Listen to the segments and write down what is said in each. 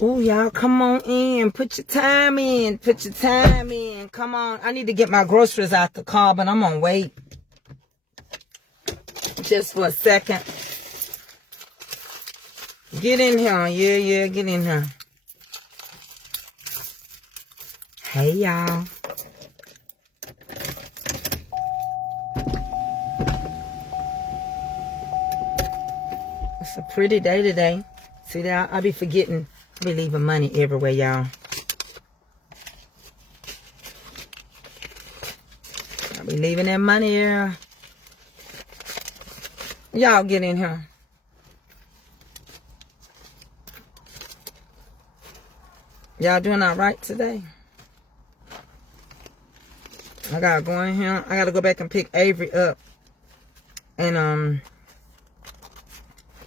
Oh, y'all, come on in. Put your time in. Put your time in. Come on. I need to get my groceries out the car, but I'm gonna wait just for a second. Get in here. Yeah, get in here. Hey, y'all. It's a pretty day today. See that? I be forgetting. I be leaving money everywhere, y'all. I be leaving that money here. Y'all get in here. Y'all doing all right today? I gotta go in here. I gotta go back and pick Avery up. And,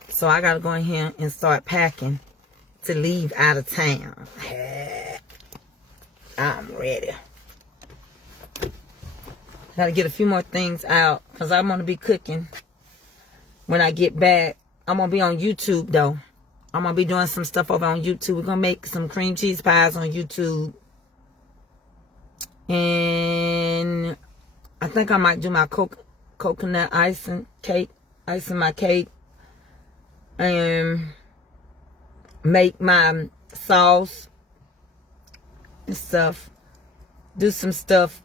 so I gotta go in here and start packing to leave out of town. I'm ready. Gotta get a few more things out because I'm gonna be cooking when I get back. I'm gonna be on YouTube though. I'm gonna be doing some stuff over on YouTube. We're gonna make some cream cheese pies on YouTube. And I think I might do my coconut icing my cake. And make my sauce and stuff. Do some stuff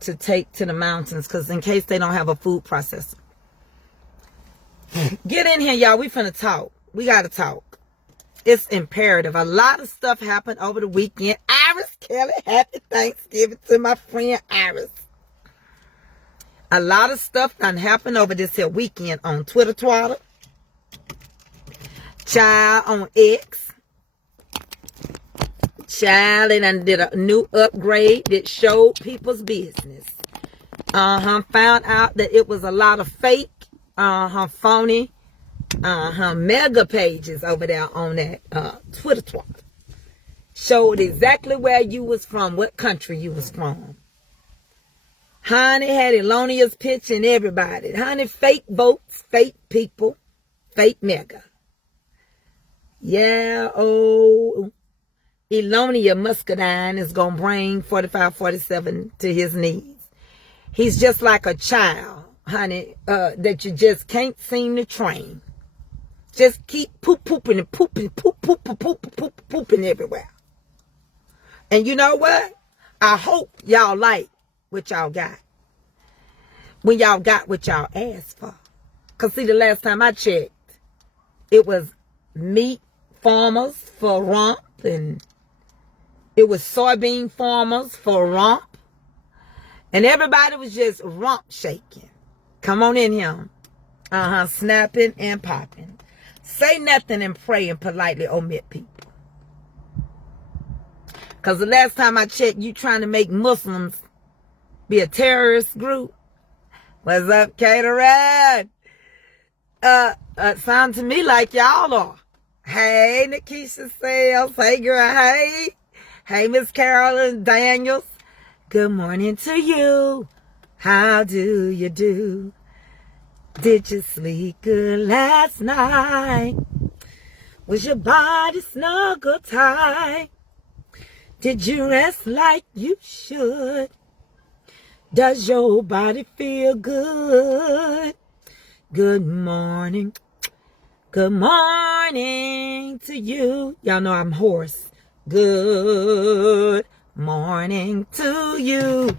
to take to the mountains. Because in case they don't have a food processor. Get in here, y'all. We finna talk. We gotta talk. It's imperative. A lot of stuff happened over the weekend. Iris Kelly, happy Thanksgiving to my friend Iris. A lot of stuff done happened over this here weekend on Twitter. Child on X. Child, they done did a new upgrade that showed people's business. Found out that it was a lot of fake, phony, mega pages over there on that Twitter. Showed exactly where you was from, what country you was from. Honey had Elonia's picture and everybody. Honey, fake votes, fake people, fake mega. Yeah, Elonia Musky is going to bring 45-47 to his knees. He's just like a child, honey, that you just can't seem to train. Just keep pooping everywhere. And you know what? I hope y'all like what y'all got. When y'all got what y'all asked for. Because see, the last time I checked, it was meat farmers for rump. And it was soybean farmers for rump. And everybody was just rump shaking. Come on in here. Snapping and popping. Say nothing and pray and politely omit people. Because the last time I checked, you trying to make Muslims be a terrorist group. What's up, Caterad? Sound to me like y'all are. Hey, Nikisha Sales. Hey, girl. Hey. Hey, Miss Carolyn Daniels. Good morning to you. How do you do? Did you sleep good last night? Was your body snuggled tight? Did you rest like you should? Does your body feel good? Good morning. Good morning to you. Y'all know I'm hoarse. Good morning to you.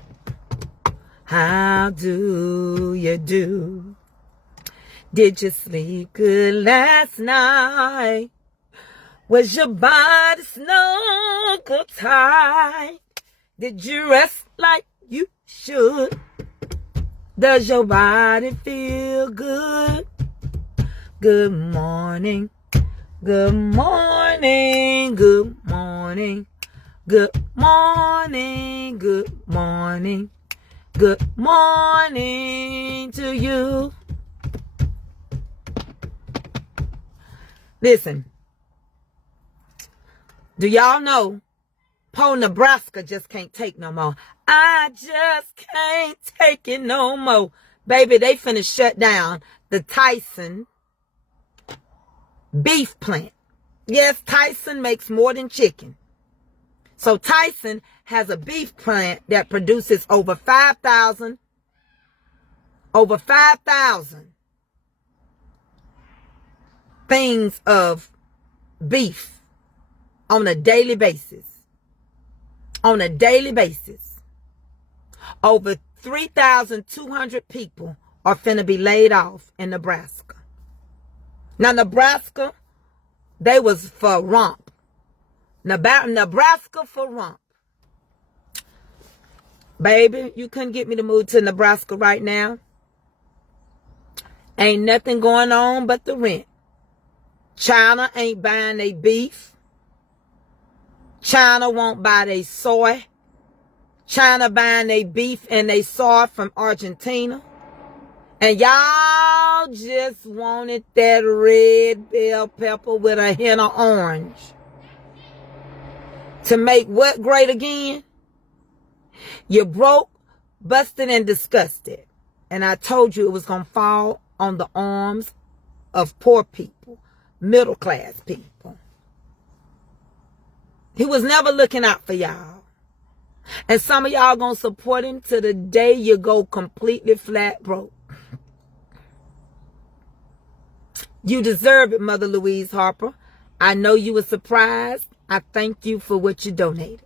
How do you do? Did you sleep good last night? Was your body snuggled tight? Did you rest like you should? Does your body feel good? Good morning. Good morning. Good morning. Good morning. Good morning. Good morning to you. Listen. Do y'all know Po Nebraska just can't take no more? I just can't take it no more. Baby, they finna shut down the Tyson beef plant. Yes, Tyson makes more than chicken. So Tyson has a beef plant that produces over 5,000 things of beef on a daily basis. On a daily basis. Over 3,200 people are finna be laid off in Nebraska. Now, Nebraska, they was for rump. Nebraska for rump. Baby, you couldn't get me to move to Nebraska right now. Ain't nothing going on but the rent. China ain't buying their beef. China won't buy their soy. China buying their beef and their soy from Argentina. And y'all just wanted that red bell pepper with a hint of orange. To make what great again? You're broke, busted, and disgusted. And I told you it was going to fall on the arms of poor people, middle class people. He was never looking out for y'all. And some of y'all going to support him to the day you go completely flat broke. You deserve it, Mother Louise Harper. I know you were surprised. I thank you for what you donated.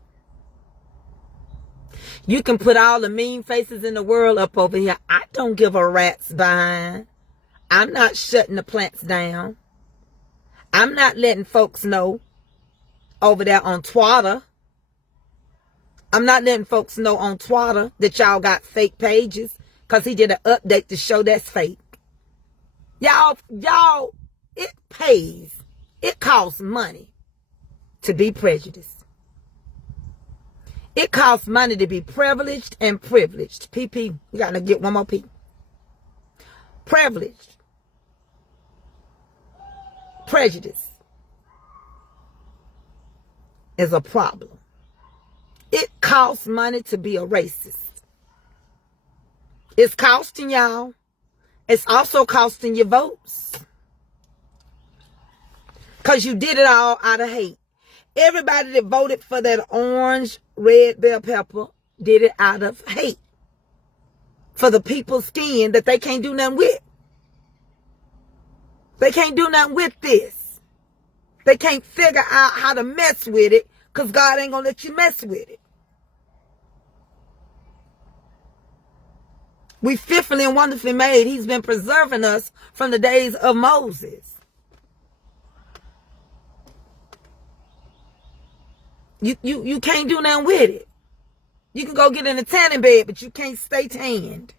You can put all the mean faces in the world up over here. I don't give a rat's behind. I'm not shutting the plants down. I'm not letting folks know over there on Twitter. I'm not letting folks know on Twitter that y'all got fake pages because he did an update to show that's fake. Y'all, it pays. It costs money to be prejudiced. It costs money to be privileged and privileged. PP, you got to get one more P. Privileged. Prejudice is a problem. It costs money to be a racist. It's costing y'all. It's also costing you votes. Because you did it all out of hate. Everybody that voted for that orange, red bell pepper did it out of hate. For the people's skin that they can't do nothing with. They can't do nothing with this. They can't figure out how to mess with it because God ain't going to let you mess with it. We fearfully and wonderfully made. He's been preserving us from the days of Moses. You can't do nothing with it. You can go get in a tanning bed, but you can't stay tanned.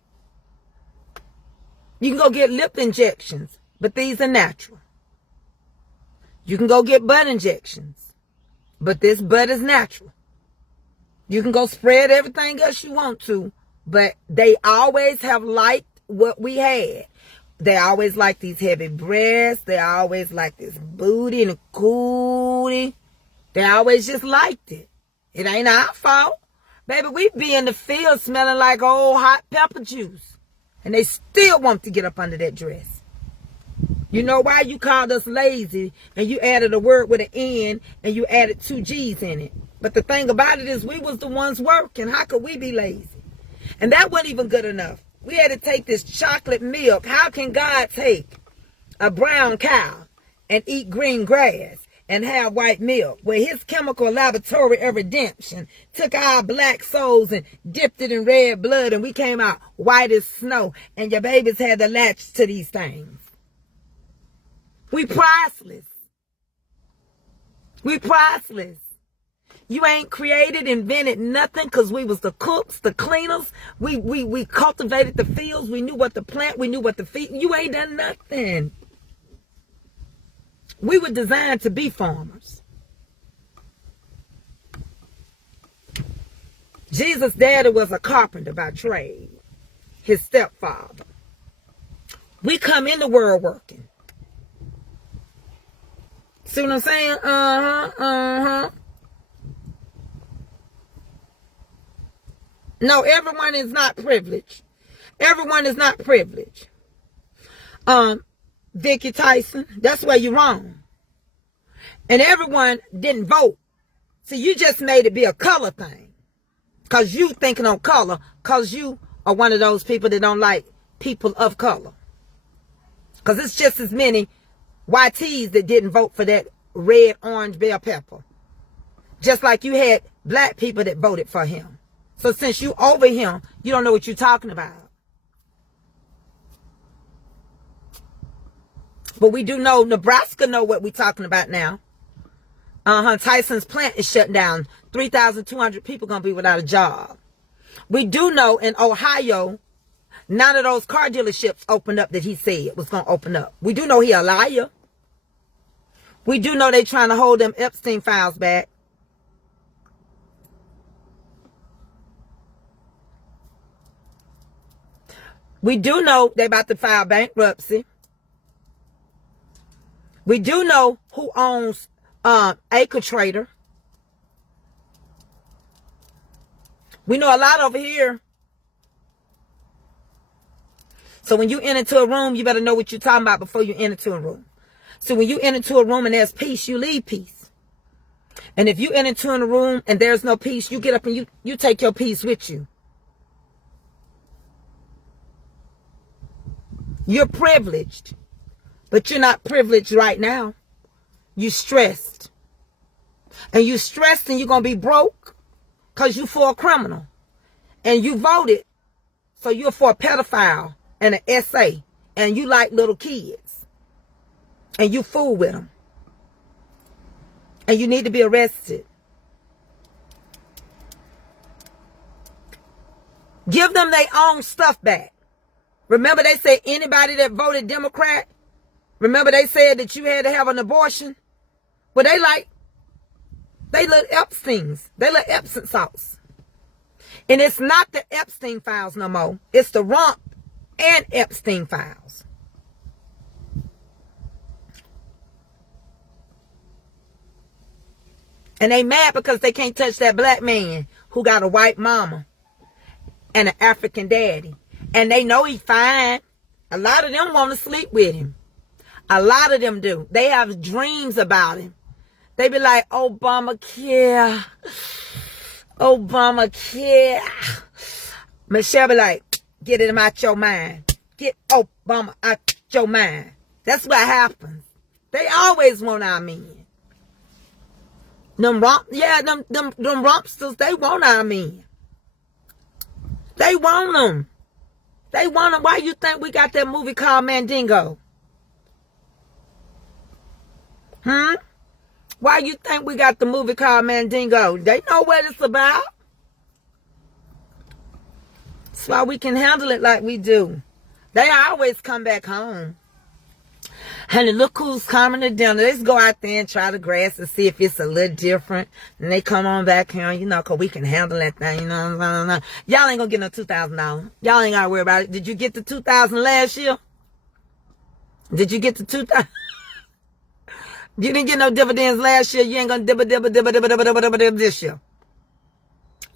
You can go get lip injections, but these are natural. You can go get butt injections, but this butt is natural. You can go spread everything else you want to, but they always have liked what we had. They always like these heavy breasts. They always like this booty and a cootie. They always just liked it. It ain't our fault. Baby, we be in the field smelling like old hot pepper juice. And they still want to get up under that dress. You know why? You called us lazy and you added a word with an N and you added 2 G's in it. But the thing about it is we was the ones working. How could we be lazy? And that wasn't even good enough. We had to take this chocolate milk. How can God take a brown cow and eat green grass and have white milk, where his chemical laboratory of redemption took our black souls and dipped it in red blood and we came out white as snow and your babies had to latch to these things? We priceless. We priceless. You ain't created, invented nothing because we was the cooks, the cleaners. We cultivated the fields. We knew what to plant. We knew what to feed. You ain't done nothing. We were designed to be farmers. Jesus' daddy was a carpenter by trade. His stepfather. We come in the world working. See what I'm saying? No, everyone is not privileged. Everyone is not privileged. Vicky Tyson, that's where you're wrong. And everyone didn't vote. See, you just made it be a color thing. Because you thinking on color. Because you are one of those people that don't like people of color. Because it's just as many YTs that didn't vote for that red, orange, bell pepper. Just like you had black people that voted for him. So since you over him, you don't know what you're talking about. But we do know Nebraska know what we're talking about now. Tyson's plant is shut down. 3,200 people going to be without a job. We do know in Ohio, none of those car dealerships opened up that he said was going to open up. We do know he a liar. We do know they trying to hold them Epstein files back. We do know they about to file bankruptcy. We do know who owns Acre Trader. We know a lot over here. So when you enter a room, you better know what you're talking about before you enter a room. So when you enter a room and there's peace, you leave peace. And if you enter a room and there's no peace, you get up and you take your peace with you. You're privileged. But you're not privileged right now. You're stressed. And you're stressed and you're going to be broke because you're for a criminal. And you voted, so you're for a pedophile and an SA. And you like little kids. And you fool with them. And you need to be arrested. Give them their own stuff back. Remember they said anybody that voted Democrat, remember they said that you had to have an abortion? Well, they let Epstein's. They let Epstein sauce. And it's not the Epstein files no more. It's the Rump and Epstein files. And they mad because they can't touch that black man who got a white mama and an African daddy. And they know he fine. A lot of them want to sleep with him. A lot of them do. They have dreams about him. They be like, Obamacare. Obamacare. Michelle be like, get it out your mind. Get Obama out your mind. That's what happens. They always want our men. Them rumpsters, they want our men. They want them. They want them. Why you think we got that movie called Mandingo? Why you think we got the movie called Mandingo? They know what it's about. That's why we can handle it like we do. They always come back home. Honey, look who's coming to dinner. Let's go out there and try the grass and see if it's a little different. And they come on back here, you know, because we can handle that thing, you know. Y'all ain't going to get no $2,000. Y'all ain't got to worry about it. Did you get the $2,000 last year? Did you get the $2,000? You didn't get no dividends last year. You ain't going to dib this year.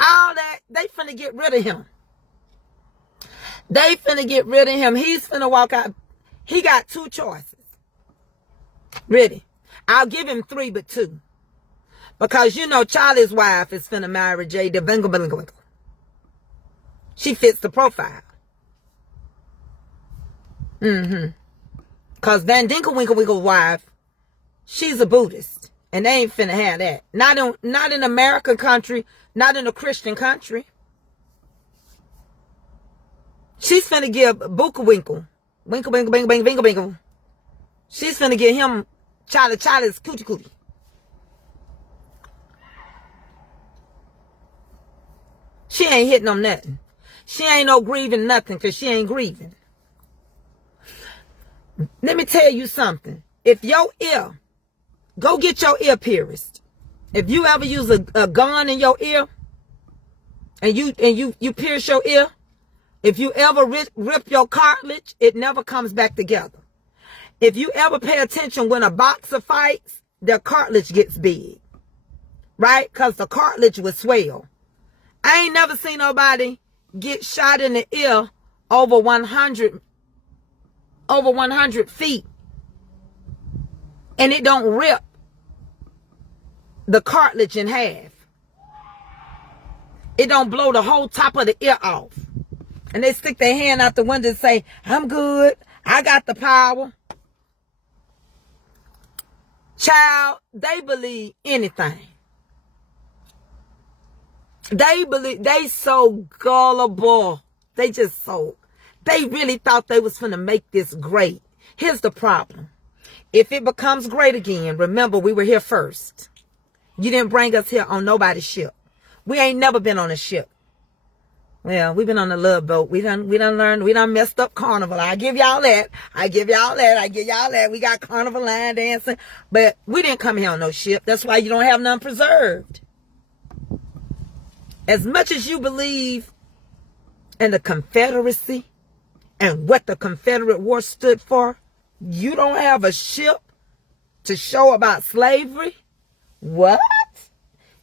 All that, they finna get rid of him. They finna get rid of him. He's finna walk out. He got two choices. Ready? I'll give him 3, but 2. Because, you know, Charlie's wife is finna marry Jay the Winkle. She fits the profile. Because Van Winkle's wife, she's a Buddhist. And they ain't finna have that. Not in American country. Not in a Christian country. She's finna give Winkle. Winkle. She's finna get him Charlie's cootie. She ain't hitting on nothing. She ain't no grieving nothing because she ain't grieving. Let me tell you something. If your ear, go get your ear pierced. If you ever use a gun in your ear and you pierce your ear, if you ever rip your cartilage, it never comes back together. If you ever pay attention when a boxer fights, their cartilage gets big. Right? Because the cartilage will swell. I ain't never seen nobody get shot in the ear over 100 feet. And it don't rip the cartilage in half. It don't blow the whole top of the ear off. And they stick their hand out the window and say, I'm good. I got the power. Child, they believe anything. They believe, they so gullible. They really thought they was finna make this great. Here's the problem. If it becomes great again, remember we were here first. You didn't bring us here on nobody's ship. We ain't never been on a ship. Well, we've been on a love boat. We done learned, we done messed up carnival. I give y'all that. We got carnival line dancing. But we didn't come here on no ship. That's why you don't have none preserved. As much as you believe in the Confederacy and what the Confederate War stood for, you don't have a ship to show about slavery? What?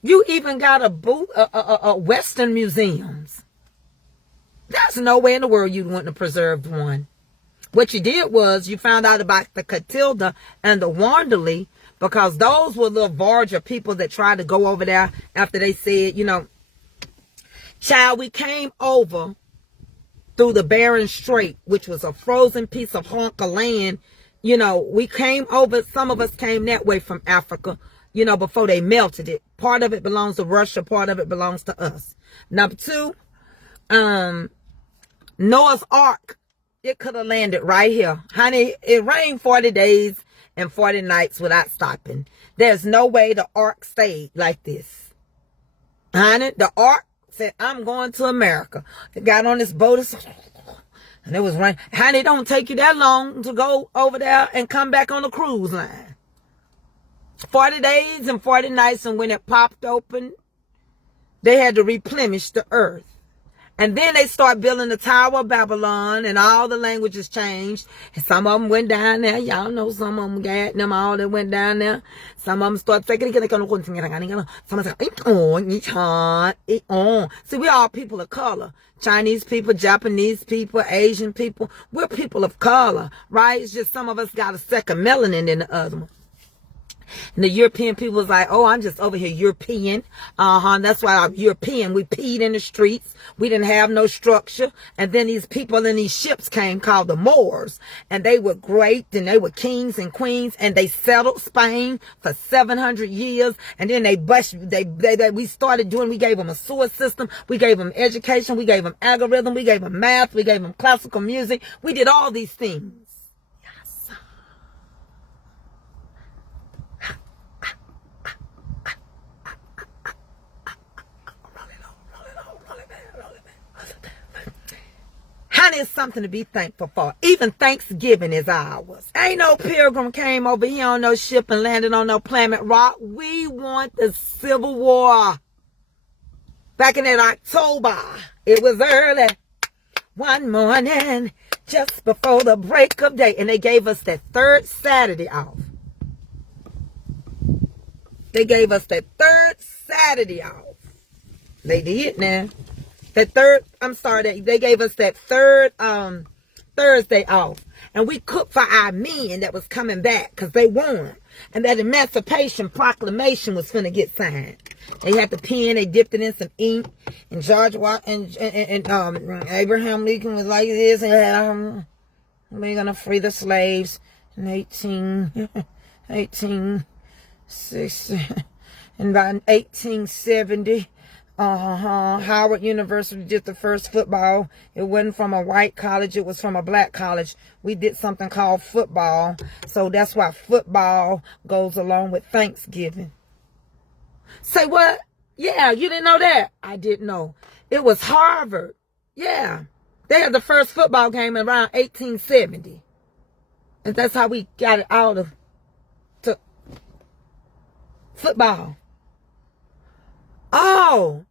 You even got a Western museums. There's no way in the world you'd want to preserve one. What you did was you found out about the Catilda and the Wanderley, because those were little Varga people that tried to go over there after they said, you know, child, we came over through the Bering Strait, which was a frozen piece of hunk of land. You know, we came over, some of us came that way from Africa, you know, before they melted it. Part of it belongs to Russia, part of it belongs to us. Number two, Noah's Ark, it could have landed right here. Honey, it rained 40 days and 40 nights without stopping. There's no way the Ark stayed like this. Honey, the Ark said, I'm going to America. It got on this boat and it was raining. Honey, it don't take you that long to go over there and come back on the cruise line. 40 days and 40 nights, and when it popped open, they had to replenish the earth. And then they start building the Tower of Babylon, and all the languages changed. And some of them went down there. Y'all know some of them got them all that went down there. Some of them start taking it. Some of them say, see, we all people of color. Chinese people, Japanese people, Asian people. We're people of color, right? It's just some of us got a second melanin than the other one. And the European people was like, oh, I'm just over here European. That's why I'm European. We peed in the streets. We didn't have no structure. And then these people in these ships came called the Moors. And they were great. And they were kings and queens. And they settled Spain for 700 years. And then we started doing, we gave them a sewer system. We gave them education. We gave them algorithm. We gave them math. We gave them classical music. We did all these things. Honey, it's something to be thankful for. Even Thanksgiving is ours. Ain't no pilgrim came over here on no ship and landed on no planet rock. We want the Civil War. Back in that October, it was early one morning, just before the break of day. And they gave us that third Saturday off. They gave us that third Saturday off. They did now. They gave us that third Thursday off. And we cooked for our men that was coming back because they won. And that Emancipation Proclamation was finna get signed. They had the pen, they dipped it in some ink. And George Washington and Abraham Lincoln was like this. And we're going to free the slaves in 1860. And by 1870... Howard University did the first football. It wasn't from a white college, it was from a black college. We did something called football. So that's why football goes along with Thanksgiving. Say what? Yeah, you didn't know that? I didn't know. It was Harvard. Yeah. They had the first football game around 1870. And that's how we got it out of football. Oh,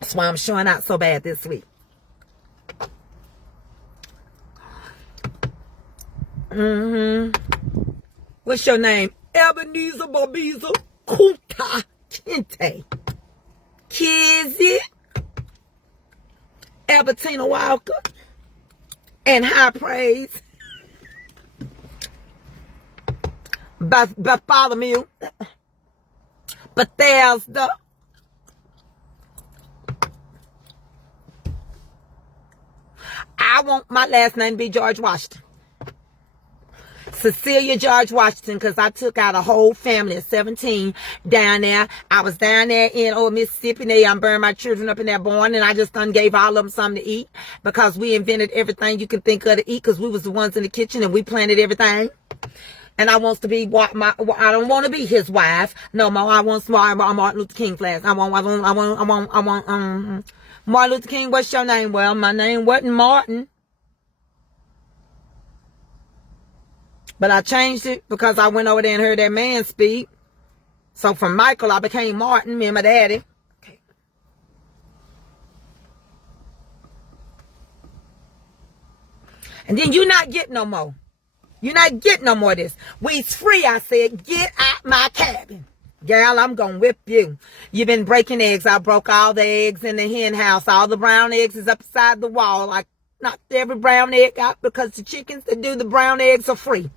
that's why I'm showing out so bad this week. What's your name? Ebenezer Barbiza Kuta Kente. Kizzy. Albertina Walker. And High Praise. Bartholomew. Bethesda. I want my last name to be George Washington. Cecilia George Washington, because I took out a whole family of 17 down there. I was down there in old Mississippi, and I burned my children up in there born, and I just done gave all of them something to eat, because we invented everything you can think of to eat, because we was the ones in the kitchen, and we planted everything. And I wants to be I don't want to be his wife no more. I want Martin Luther King class. I want Martin Luther King. What's your name? Well, my name wasn't Martin, but I changed it because I went over there and heard that man speak. So from Michael, I became Martin, me and my daddy. Okay. And then you not get no more. You're not getting no more of this. We's free, I said. Get out my cabin. Gal, I'm going to whip you. You've been breaking eggs. I broke all the eggs in the hen house. All the brown eggs is upside the wall. I knocked every brown egg out because the chickens that do the brown eggs are free.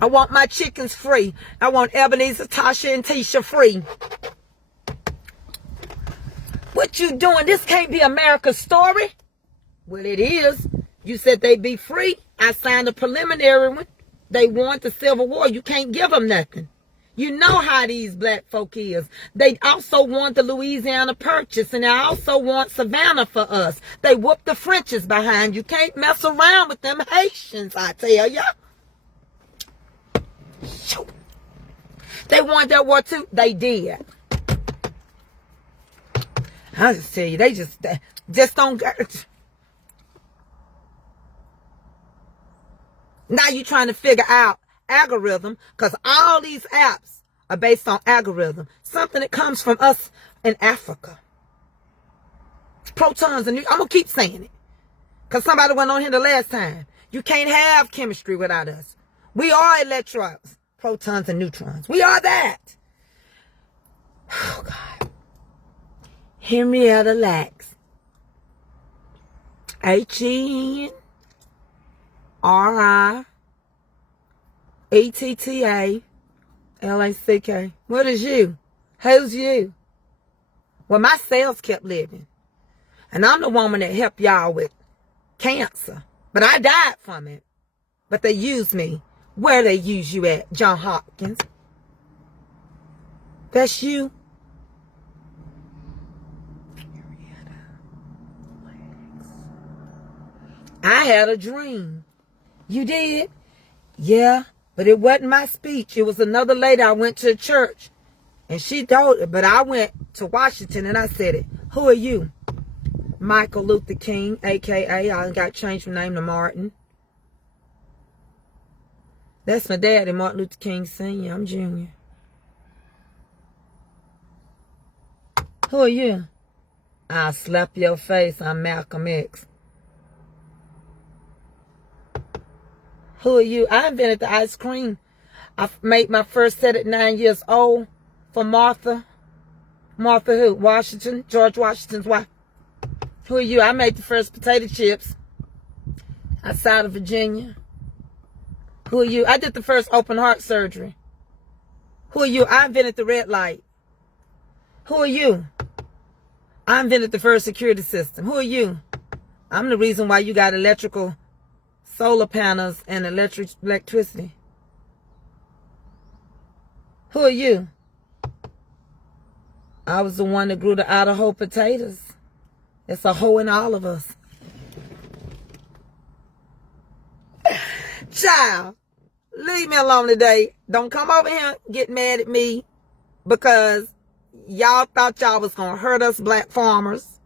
I want my chickens free. I want Ebenezer, Tasha, and Tisha free. What you doing? This can't be America's story. Well, it is. You said they'd be free. I signed a preliminary one. They want the Civil War. You can't give them nothing. You know how these black folk is. They also want the Louisiana Purchase, and they also want Savannah for us. They whoop the Frenches behind. You can't mess around with them Haitians, I tell ya. They want that war too. They did. I just tell you, they just don't get. Now you're trying to figure out algorithm, because all these apps are based on algorithm. Something that comes from us in Africa. Protons and I'm going to keep saying it, because somebody went on here the last time. You can't have chemistry without us. We are electrons, protons, and neutrons. We are that. Oh, God. Henrietta Lacks. HENRIATTALACK. What is you? Who's you? Well, my cells kept living. And I'm the woman that helped y'all with cancer. But I died from it. But they used me. Where they use you at? John Hopkins. That's you. I had a dream. You did? Yeah, but it wasn't my speech. It was another lady. I went to church, and she told it, but I went to Washington, and I said it. Who are you? Michael Luther King, a.k.a. I got changed my name to Martin. That's my daddy, Martin Luther King Sr. I'm Junior. Who are you? I'll slap your face. I'm Malcolm X. Who are you? I invented the ice cream. I made my first set at 9 years old for Martha. Martha who? Washington. George Washington's wife. Who are you? I made the first potato chips outside of Virginia. Who are you? I did the first open heart surgery. Who are you? I invented the red light. Who are you? I invented the first security system. Who are you? I'm the reason why you got electrical solar panels and electricity. Who are you? I was the one that grew the Idaho potatoes. It's a hoe in all of us. Child, leave me alone today. Don't come over here and get mad at me because y'all thought y'all was going to hurt us black farmers.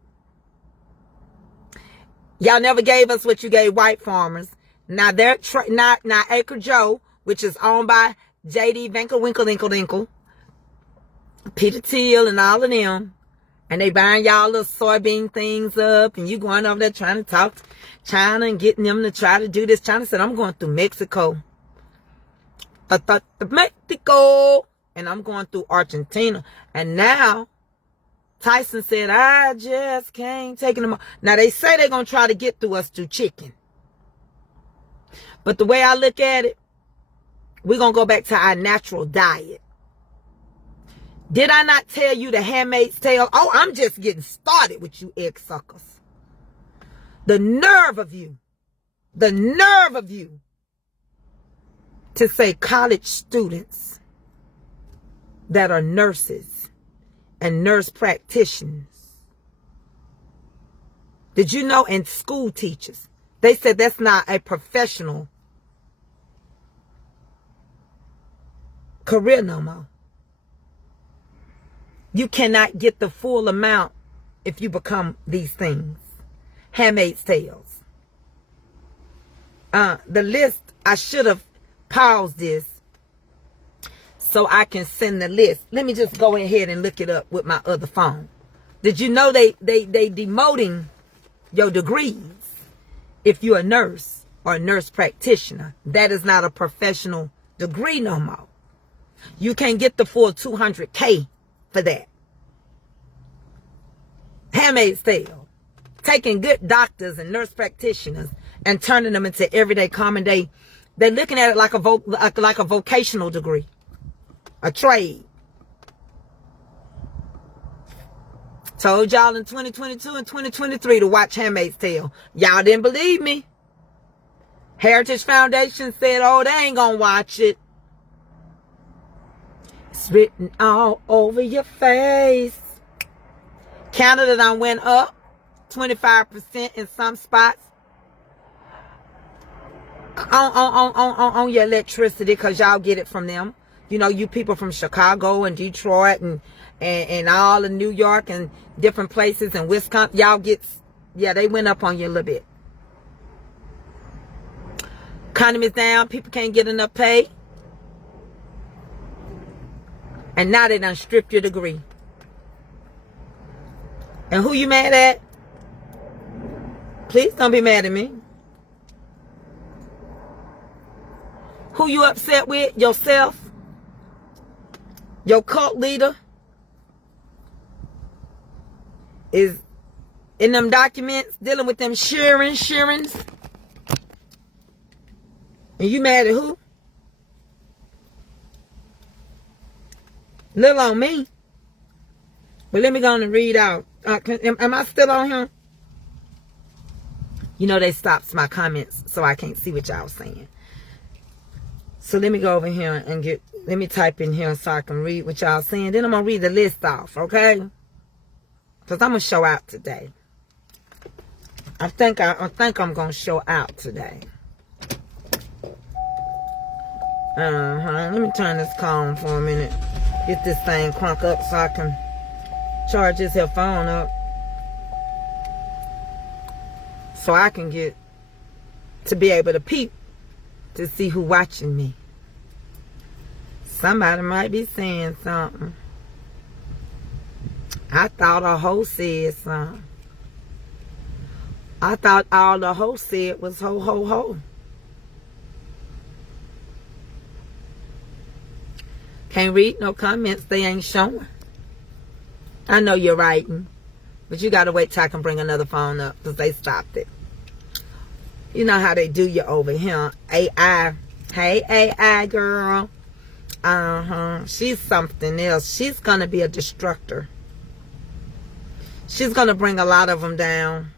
Y'all never gave us what you gave white farmers. Now they're now Acre Joe, which is owned by J.D. Winkle, Peter Thiel, and all of them, and they buying y'all little soybean things up, and you going over there trying to talk to China and getting them to try to do this. China said, I'm going through Mexico, Mexico, and I'm going through Argentina, and now Tyson said, I just can't take it anymore. Now they say they're going to try to get through us through chicken. But the way I look at it, we're going to go back to our natural diet. Did I not tell you the Handmaid's Tale? Oh, I'm just getting started with you egg suckers. The nerve of you to say college students that are nurses and nurse practitioners. Did you know? And school teachers, they said that's not a professional career no more. You cannot get the full amount if you become these things. Handmaid's Tales. The list, I should have paused this so I can send the list. Let me just go ahead and look it up with my other phone. Did you know they demoting your degrees if you're a nurse or a nurse practitioner? That is not a professional degree no more. You can't get the full $200K for that. Handmaid's Tale. Taking good doctors and nurse practitioners and turning them into everyday common day. They're looking at it like a vocational degree. A trade. Told y'all in 2022 and 2023 to watch Handmaid's Tale. Y'all didn't believe me. Heritage Foundation said, oh, they ain't gonna watch it. It's written all over your face. Canada done went up 25% in some spots on your electricity, because y'all get it from them. You know, you people from Chicago and Detroit and all of New York and different places and Wisconsin, y'all get, yeah, they went up on you a little bit. Economy's down, people can't get enough pay. And now they done stripped your degree. And who you mad at? Please don't be mad at me. Who you upset with? Yourself? Your cult leader is in them documents dealing with them shearings. And you mad at who? Little on me. But let me go on and read out. Am I still on here? You know they stopped my comments, so I can't see what y'all saying. So let me go over here and let me type in here so I can read what y'all saying. Then I'm going to read the list off, okay? Because I'm going to show out today. I think I'm going to show out today. Let me turn this call on for a minute. Get this thing crunk up so I can charge this here phone up. So I can get to be able to peep to see who watching me. Somebody might be saying something. I thought a hoe said something. I thought all the hoe said was ho, ho, ho. Can't read no comments. They ain't showing. I know you're writing. But you got to wait till I can bring another phone up because they stopped it. You know how they do you over here. AI. Hey, AI girl. She's something else. She's going to be a destructor. She's going to bring a lot of them down.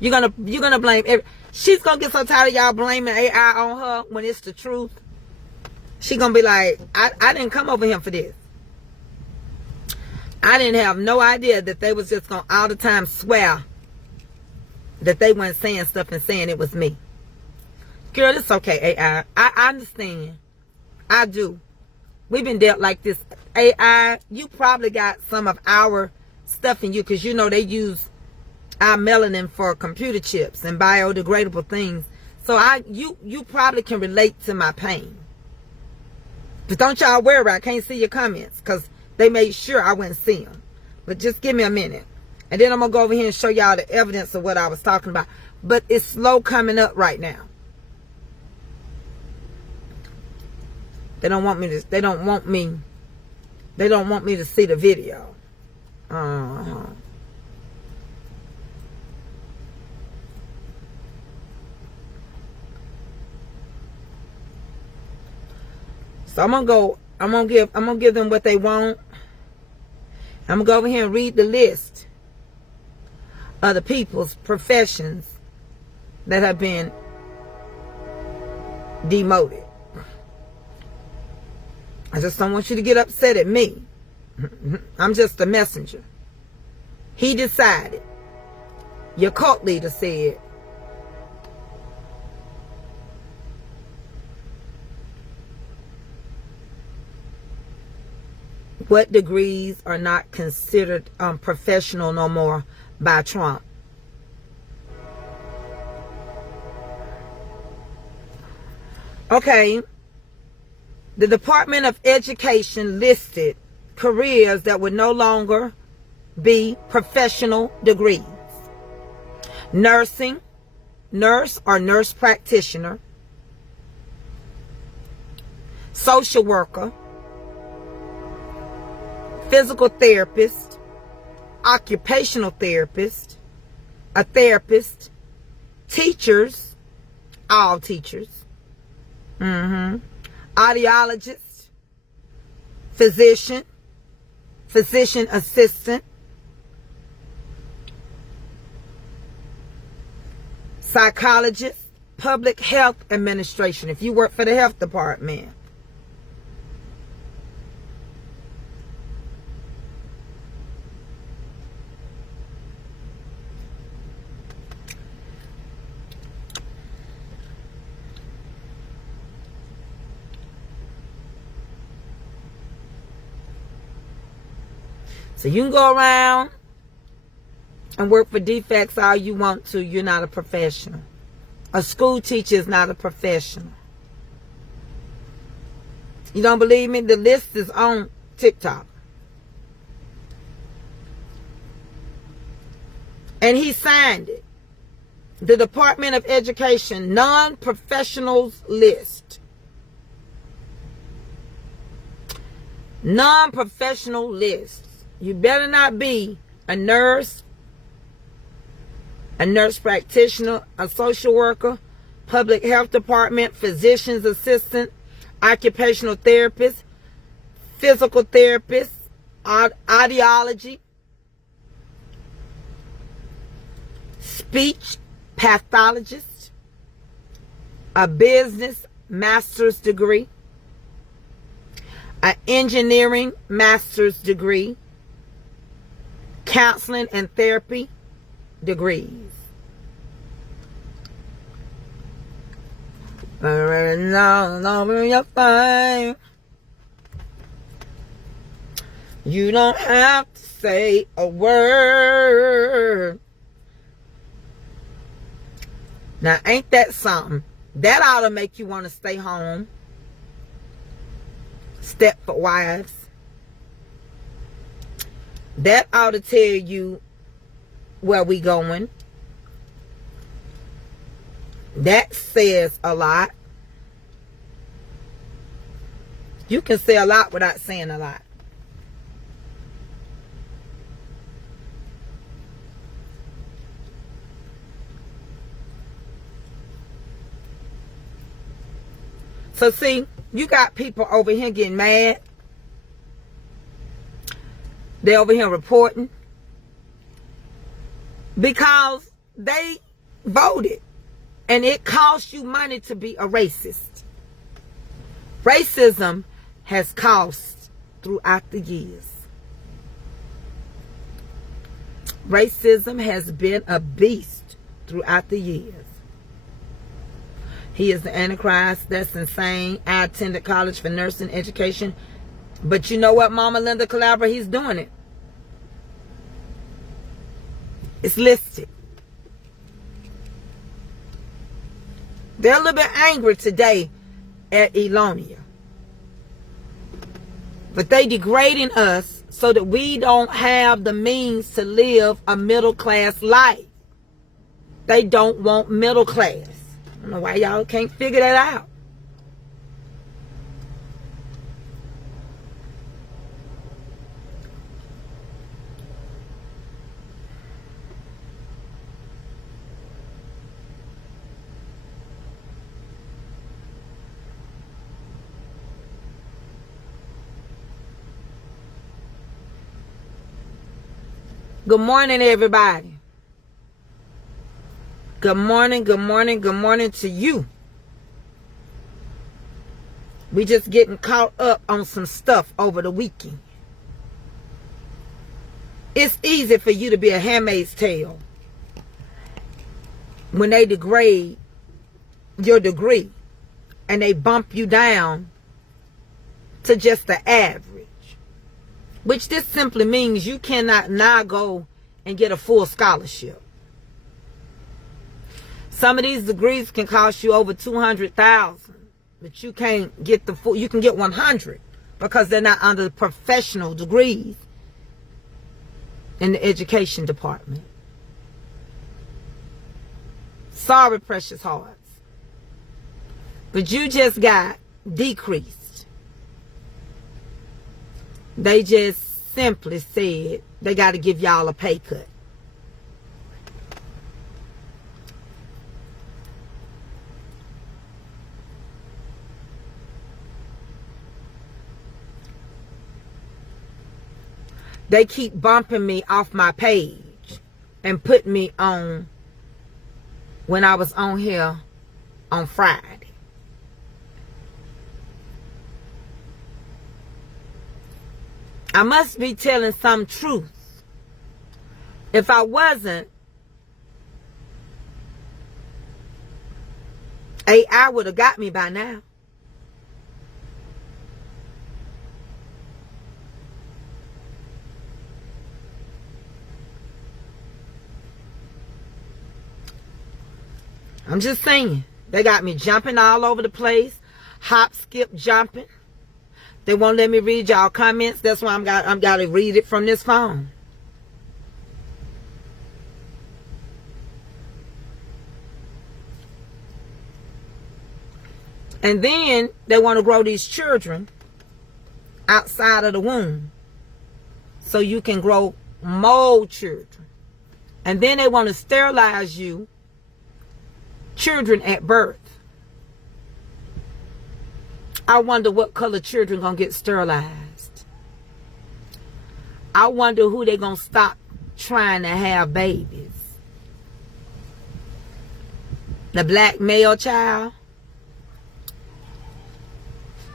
You're gonna blame she's going to get so tired of y'all blaming AI on her when it's the truth. She's going to be like, I didn't come over here for this. I didn't have no idea that they was just going to all the time swear that they weren't saying stuff and saying it was me. Girl, it's okay, AI. I understand. I do. We've been dealt like this. AI, you probably got some of our stuff in you because you know they use our melanin for computer chips and biodegradable things. So you probably can relate to my pain. But don't y'all worry, I can't see your comments because they made sure I wouldn't see them. But just give me a minute. And then I'm going to go over here and show y'all the evidence of what I was talking about. But it's slow coming up right now. They don't want me to see the video. So I'm gonna give them what they want. I'm going to go over here and read the list of the people's professions that have been demoted. I just don't want you to get upset at me. I'm just a messenger. He decided. Your cult leader said, what degrees are not considered professional no more by Trump? Okay. The Department of Education listed careers that would no longer be professional degrees. Nursing, nurse or nurse practitioner. Social worker. Physical therapist. Occupational therapist. A therapist. Teachers. All teachers. Audiologist. Physician. Physician assistant. Psychologist. Public health administration. If you work for the health department. So you can go around and work for defects all you want to. You're not a professional. A school teacher is not a professional. You don't believe me? The list is on TikTok. And he signed it. The Department of Education non-professionals list. Non-professional list. You better not be a nurse practitioner, a social worker, public health department, physician's assistant, occupational therapist, physical therapist, audiology, speech pathologist, a business master's degree, an engineering master's degree, counseling and therapy degrees. You're fine. You don't have to say a word. Now, ain't that something? That ought to make you want to stay home. Stepford wives. That ought to tell you where we going. That says a lot. You can say a lot without saying a lot. So see, you got people over here getting mad. They're over here reporting because they voted and it costs you money to be a racist. Racism has cost throughout the years. Racism has been a beast throughout the years. He is the Antichrist. That's insane. I attended college for nursing education. But you know what, Mama Linda Calabra? He's doing it. It's listed. They're a little bit angry today at Elonia. But they degrading us so that we don't have the means to live a middle class life. They don't want middle class. I don't know why y'all can't figure that out. Good morning, everybody. Good morning, good morning, good morning to you. We just getting caught up on some stuff over the weekend. It's easy for you to be a handmaid's tale when they degrade your degree and they bump you down to just the average, which this simply means you cannot now go and get a full scholarship. Some of these degrees can cost you over $200,000, but you can't get the full. You can get 100 because they're not under professional degrees in the education department. Sorry, precious hearts, but you just got decreased. They just simply said they got to give y'all a pay cut. They keep bumping me off my page and putting me on when I was on here on Friday. I must be telling some truth. If I wasn't, AI would have got me by now. I'm just saying, they got me jumping all over the place, hop, skip, jumping. They won't let me read y'all comments. That's why I'm got to read it from this phone. And then they want to grow these children outside of the womb so you can grow more children. And then they want to sterilize you children at birth. I wonder what color children gonna get sterilized. I wonder who they gonna stop trying to have babies. The black male child.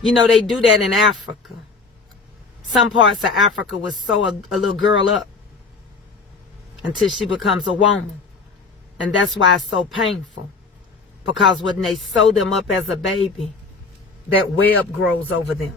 You know they do that in Africa. Some parts of Africa will sew a little girl up until she becomes a woman. And that's why it's so painful. Because when they sew them up as a baby, that web grows over them.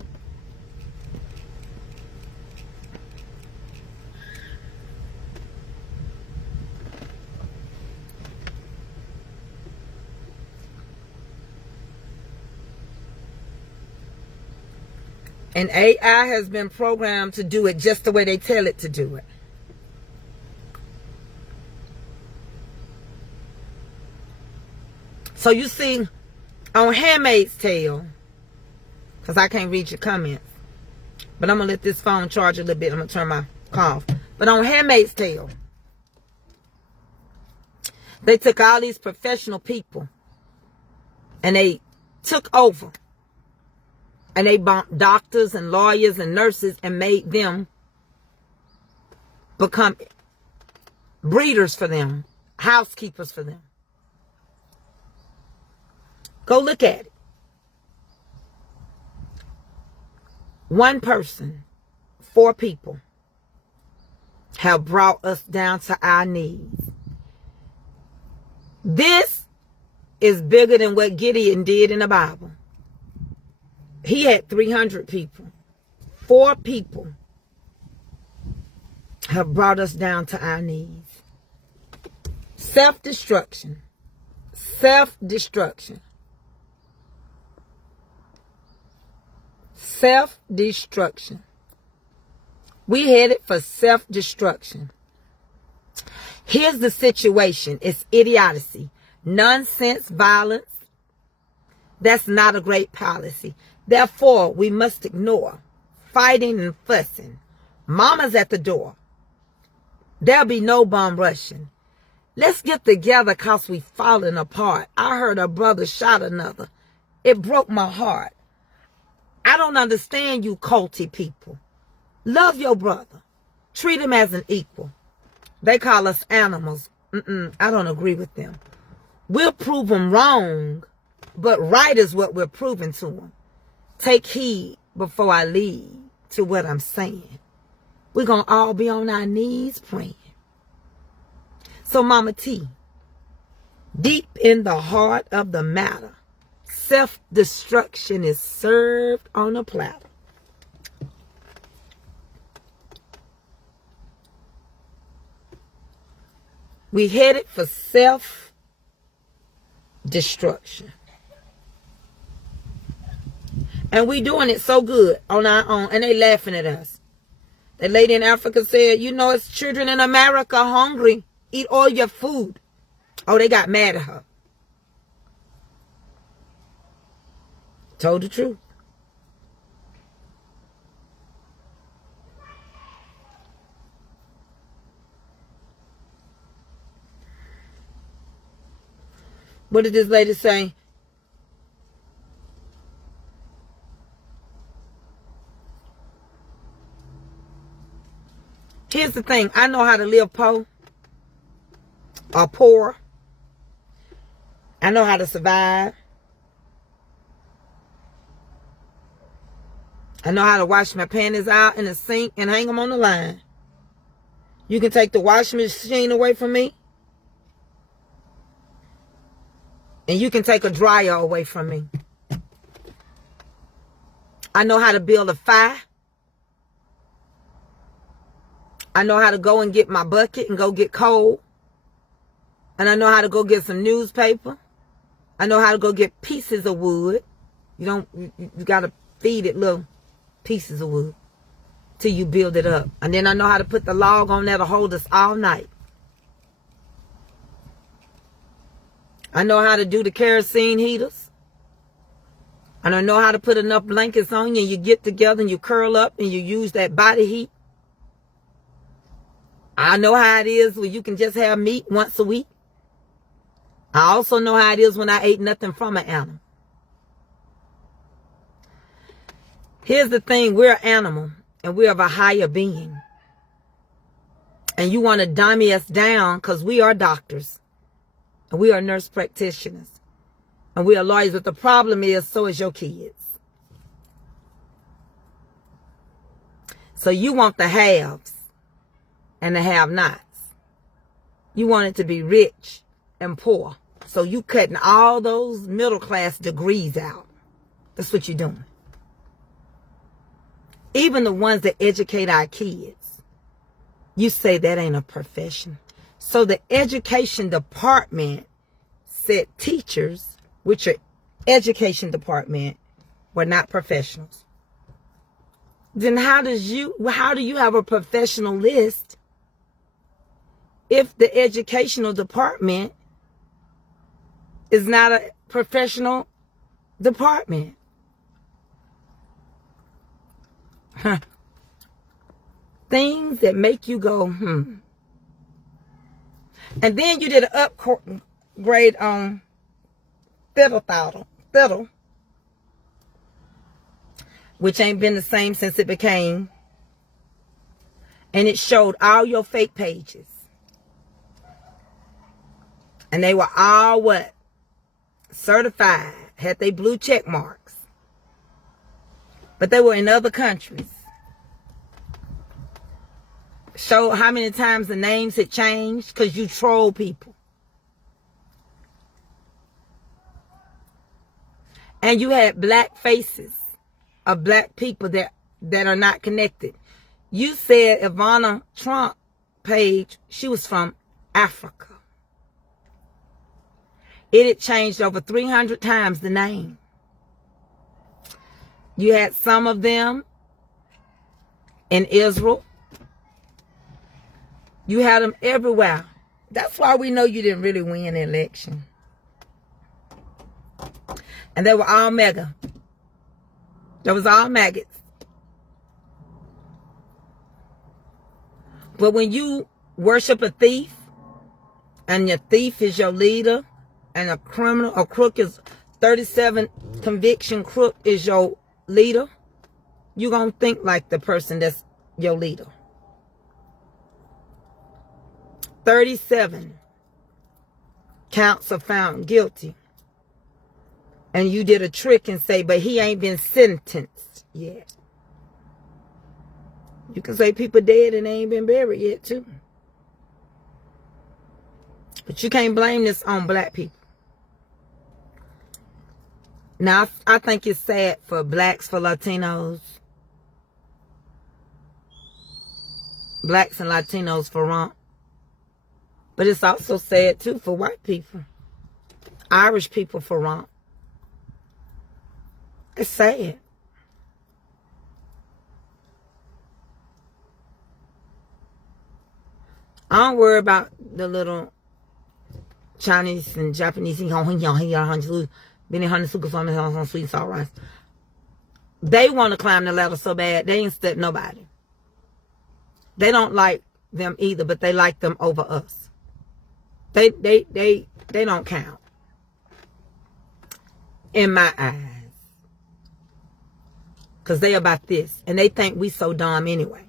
And AI has been programmed to do it just the way they tell it to do it. So you see, on Handmaid's Tale, because I can't read your comments, but I'm going to let this phone charge a little bit. I'm going to turn my car off. But on Handmaid's Tale, they took all these professional people and they took over. And they bumped doctors and lawyers and nurses and made them become breeders for them, housekeepers for them. Go look at it. One person, 4 people have brought us down to our knees. This is bigger than what Gideon did in the Bible. He had 300 people. 4 people have brought us down to our knees. Self-destruction. Self-destruction. Self-destruction. We headed for self-destruction. Here's the situation. It's idiocy. Nonsense, violence. That's not a great policy. Therefore, we must ignore fighting and fussing. Mama's at the door. There'll be no bomb rushing. Let's get together because we falling apart. I heard a brother shot another. It broke my heart. I don't understand you culty people. Love your brother. Treat him as an equal. They call us animals. I don't agree with them. We'll prove them wrong, but right is what we're proving to them. Take heed before I lead to what I'm saying. We're going to all be on our knees praying. So Mama T, deep in the heart of the matter, self-destruction is served on a platter. We headed for self-destruction. And we doing it so good on our own. And they laughing at us. The lady in Africa said, you know, it's children in America hungry. Eat all your food. Oh, they got mad at her. Told the truth. What did this lady say? Here's the thing. I know how to live poor or poor. I know how to survive. I know how to wash my panties out in the sink and hang them on the line. You can take the washing machine away from me. And you can take a dryer away from me. I know how to build a fire. I know how to go and get my bucket and go get coal. And I know how to go get some newspaper. I know how to go get pieces of wood. You got to feed it little pieces of wood till you build it up. And then I know how to put the log on there to hold us all night. I know how to do the kerosene heaters. And I know how to put enough blankets on you and you get together and you curl up and you use that body heat. I know how it is when you can just have meat once a week. I also know how it is when I ate nothing from an animal. Here's the thing. We're an animal and we're of a higher being. And you want to dummy us down because we are doctors. And we are nurse practitioners. And we are lawyers. But the problem is, so is your kids. So you want the haves and the have-nots. You want it to be rich and poor. So you cutting all those middle-class degrees out. That's what you're doing. Even the ones that educate our kids. You say that ain't a profession. So the education department said teachers, which are education department, were not professionals. Then how do you have a professional list if the educational department is not a professional department? Things that make you go, And then you did an upgrade on fiddle, which ain't been the same since it became. And it showed all your fake pages. And they were all what? Certified. Had they blue check marks. But they were in other countries. Show how many times the names had changed because you troll people. And you had black faces of black people that are not connected. You said Ivana Trump page, she was from Africa. It had changed over 300 times the name. You had some of them in Israel. You had them everywhere. That's why we know you didn't really win the election. And they were all mega. They was all maggots. But when you worship a thief, and your thief is your leader, and a criminal, a crook is 37 conviction crook is your leader, you're going to think like the person that's your leader. 37 counts are found guilty. And you did a trick and say, but he ain't been sentenced yet. You can say people dead and they ain't been buried yet too. But you can't blame this on black people. Now, I think it's sad for blacks, for Latinos. Blacks and Latinos for rump. But it's also sad too for white people. Irish people for rump. It's sad. I don't worry about the little Chinese and Japanese. They want to climb the ladder so bad, they ain't step nobody. They don't like them either, but they like them over us. They don't count. In my eyes. Because they about this. And they think we so dumb anyway.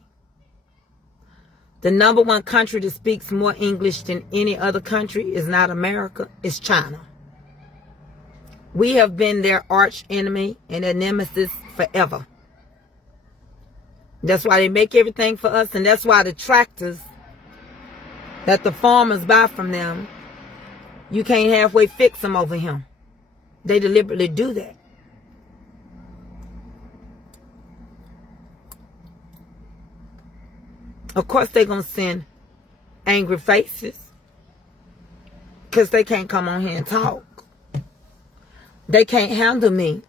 The number one country that speaks more English than any other country is not America, it's China. We have been their arch enemy and their nemesis forever. That's why they make everything for us, and that's why the tractors that the farmers buy from them, you can't halfway fix them over here. They deliberately do that. Of course they're going to send angry faces because they can't come on here and talk. They can't handle me.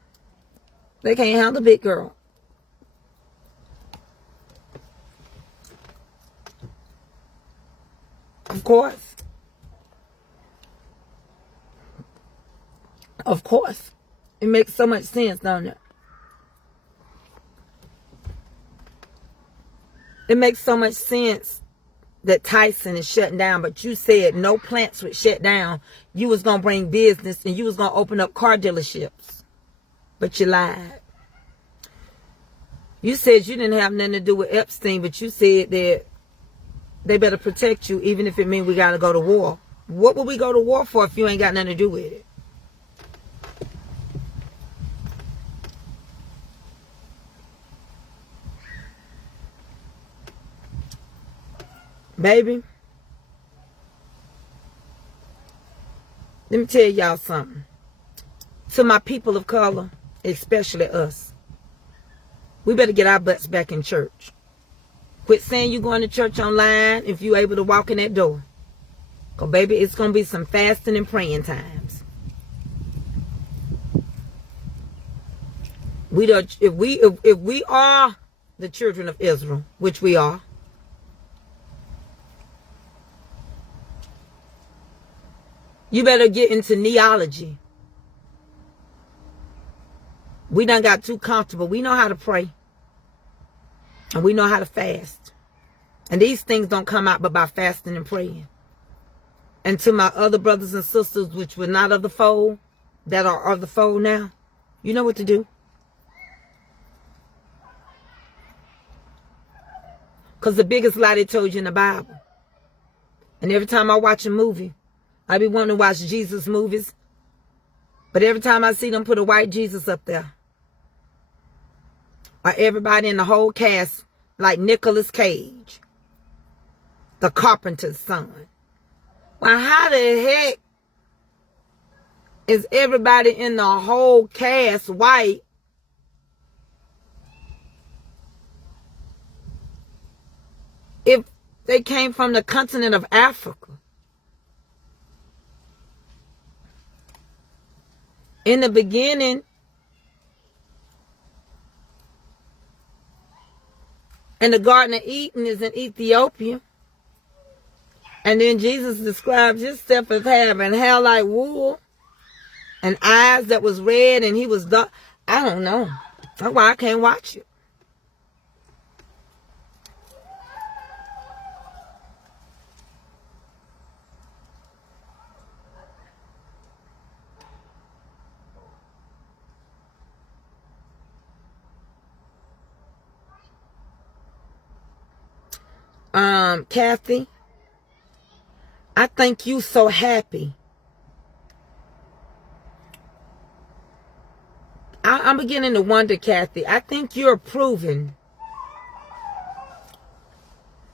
They can't handle big girl. Of course. Of course. It makes so much sense, don't it? It makes so much sense that Tyson is shutting down, but you said no plants would shut down. You was going to bring business and you was going to open up car dealerships. But you lied. You said you didn't have nothing to do with Epstein, but you said that they better protect you even if it means we got to go to war. What would we go to war for if you ain't got nothing to do with it? Baby, let me tell y'all something. To my people of color, especially us, we better get our butts back in church. Quit saying you going to church online if you able to walk in that door. Because, baby, it's going to be some fasting and praying times. If we are the children of Israel, which we are, you better get into neology. We done got too comfortable. We know how to pray. And we know how to fast. And these things don't come out but by fasting and praying. And to my other brothers and sisters which were not of the fold, that are of the fold now, you know what to do. Because the biggest lie they told you in the Bible. And every time I watch a movie, I be wanting to watch Jesus movies. But every time I see them put a white Jesus up there, or everybody in the whole cast like Nicolas Cage, the carpenter's son. Well, how the heck is everybody in the whole cast white? If they came from the continent of Africa. In the beginning, and the Garden of Eden is in Ethiopia. And then Jesus describes himself as having hair like wool and eyes that was red and he was dark. I don't know. That's why I can't watch it. Kathy, I think you so happy. I'm beginning to wonder, Kathy. I think you're approving.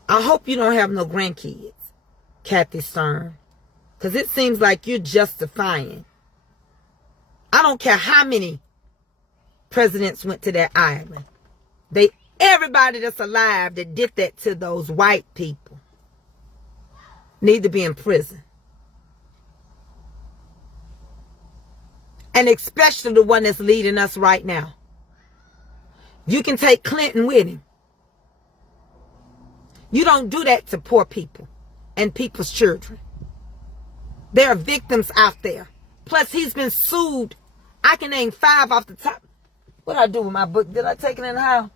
I hope you don't have no grandkids, Kathy Stern. Because it seems like you're justifying. I don't care how many presidents went to that island. Everybody that's alive that did that to those white people need to be in prison. And especially the one that's leading us right now. You can take Clinton with him. You don't do that to poor people and people's children. There are victims out there. Plus, he's been sued. I can name 5 off the top. What did I do with my book? Did I take it in the house?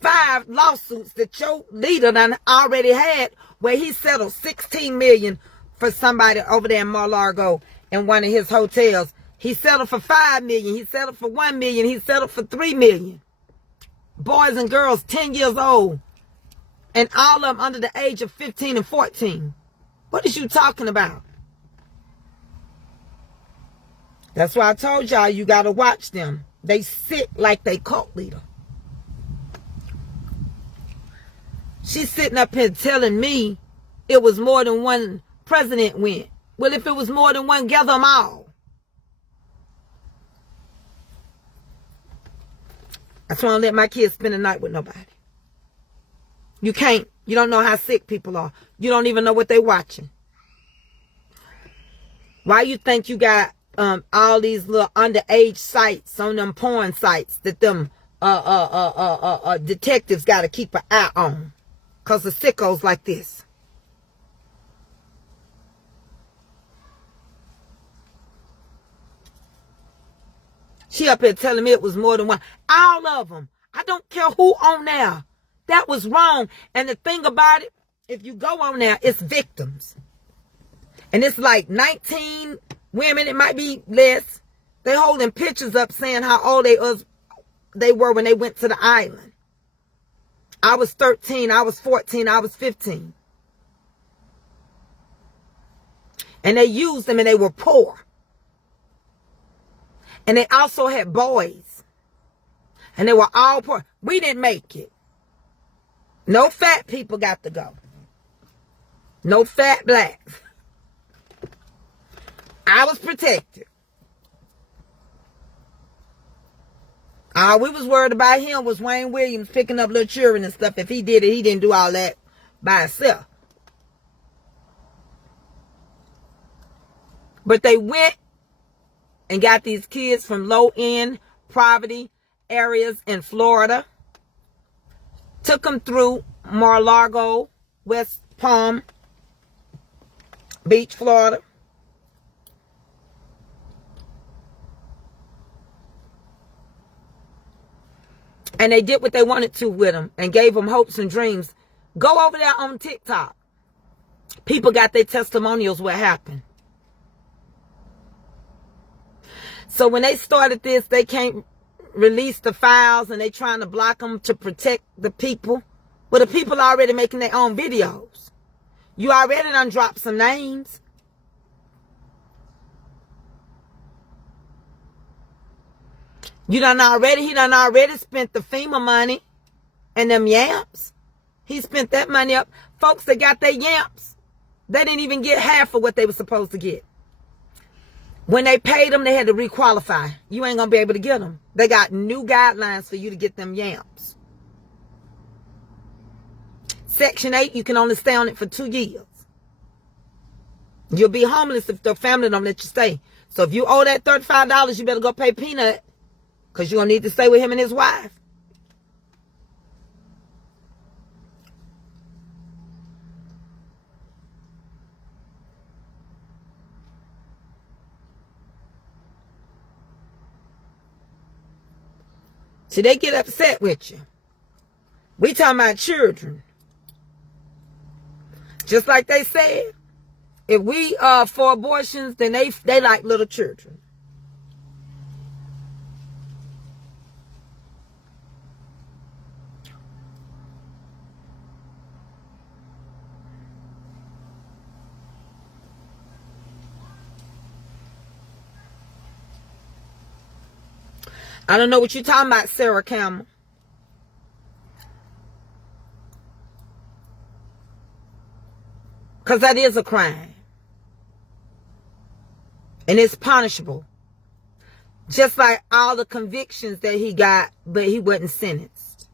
5 lawsuits that your leader done already had, where he settled $16 million for somebody over there in Mar-a-Lago in one of his hotels. He settled for $5 million. He settled for $1 million. He settled for $3 million. Boys and girls 10 years old. And all of them under the age of 15 and 14. What is you talking about? That's why I told y'all you got to watch them. They sit like they cult leader. She's sitting up here telling me it was more than one president went. Well, if it was more than one, gather them all. I just want to let my kids spend the night with nobody. You can't. You don't know how sick people are. You don't even know what they're watching. Why you think you got all these little underage sites on them porn sites that them detectives got to keep an eye on? Because of sickos like this. She up here telling me it was more than one. All of them. I don't care who on there. That was wrong. And the thing about it, if you go on there, it's victims. And it's like 19 women. It might be less. They holding pictures up saying how old they were when they went to the island. I was 13, I was 14, I was 15. And they used them and they were poor. And they also had boys. And they were all poor. We didn't make it. No fat people got to go. No fat blacks. I was protected. All we was worried about him was Wayne Williams picking up little children and stuff. If he did it, he didn't do all that by himself. But they went and got these kids from low-end poverty areas in Florida. Took them through Mar-a-Lago, West Palm Beach, Florida. And they did what they wanted to with them and gave them hopes and dreams. Go over there on TikTok. People got their testimonials what happened. So when they started this, they can't release the files and they trying to block them to protect the people. Well, the people are already making their own videos. You already done dropped some names. He done already spent the FEMA money and them yamps. He spent that money up. Folks that got their yamps, they didn't even get half of what they were supposed to get. When they paid them, they had to requalify. You ain't going to be able to get them. They got new guidelines for you to get them yamps. Section 8, you can only stay on it for 2 years. You'll be homeless if the family don't let you stay. So if you owe that $35, you better go pay Peanut. Because you're going to need to stay with him and his wife. See, they get upset with you. We talking about children. Just like they said, if we are for abortions, then they like little children. I don't know what you're talking about, Sarah Campbell. Because that is a crime. And it's punishable. Just like all the convictions that he got, but he wasn't sentenced.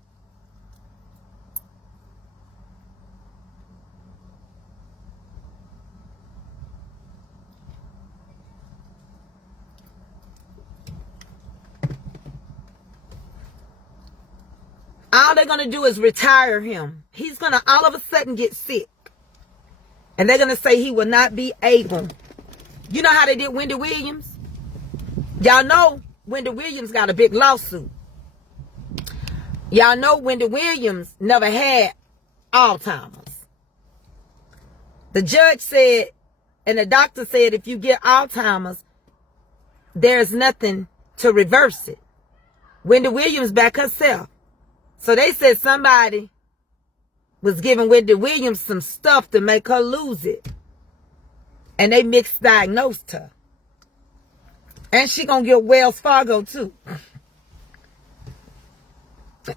All they're going to do is retire him. He's going to all of a sudden get sick. And they're going to say he will not be able. You know how they did Wendy Williams? Y'all know Wendy Williams got a big lawsuit. Y'all know Wendy Williams never had Alzheimer's. The judge said, and the doctor said, if you get Alzheimer's, there's nothing to reverse it. Wendy Williams back herself. So they said somebody was giving Wendy Williams some stuff to make her lose it. And they misdiagnosed her. And she gonna get Wells Fargo too.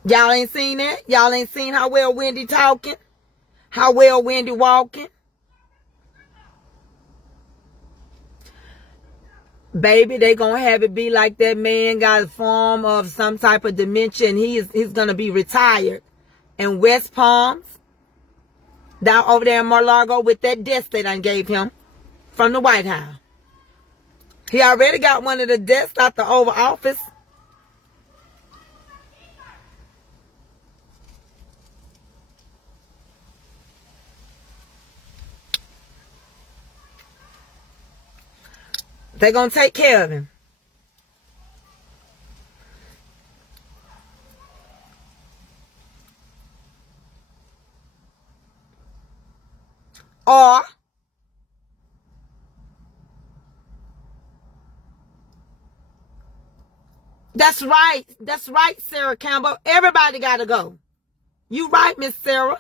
Y'all ain't seen that? Y'all ain't seen how well Wendy talking? How well Wendy walking? Baby, they gonna have it be like that man got a form of some type of dementia and he's gonna be retired in West Palms, down over there in Mar-a-Lago with that desk they done gave him from the White House. He already got one of the desks out the Oval Office. They're going to take care of him. Or that's right. That's right, Sarah Campbell. Everybody got to go. You right, Miss Sarah.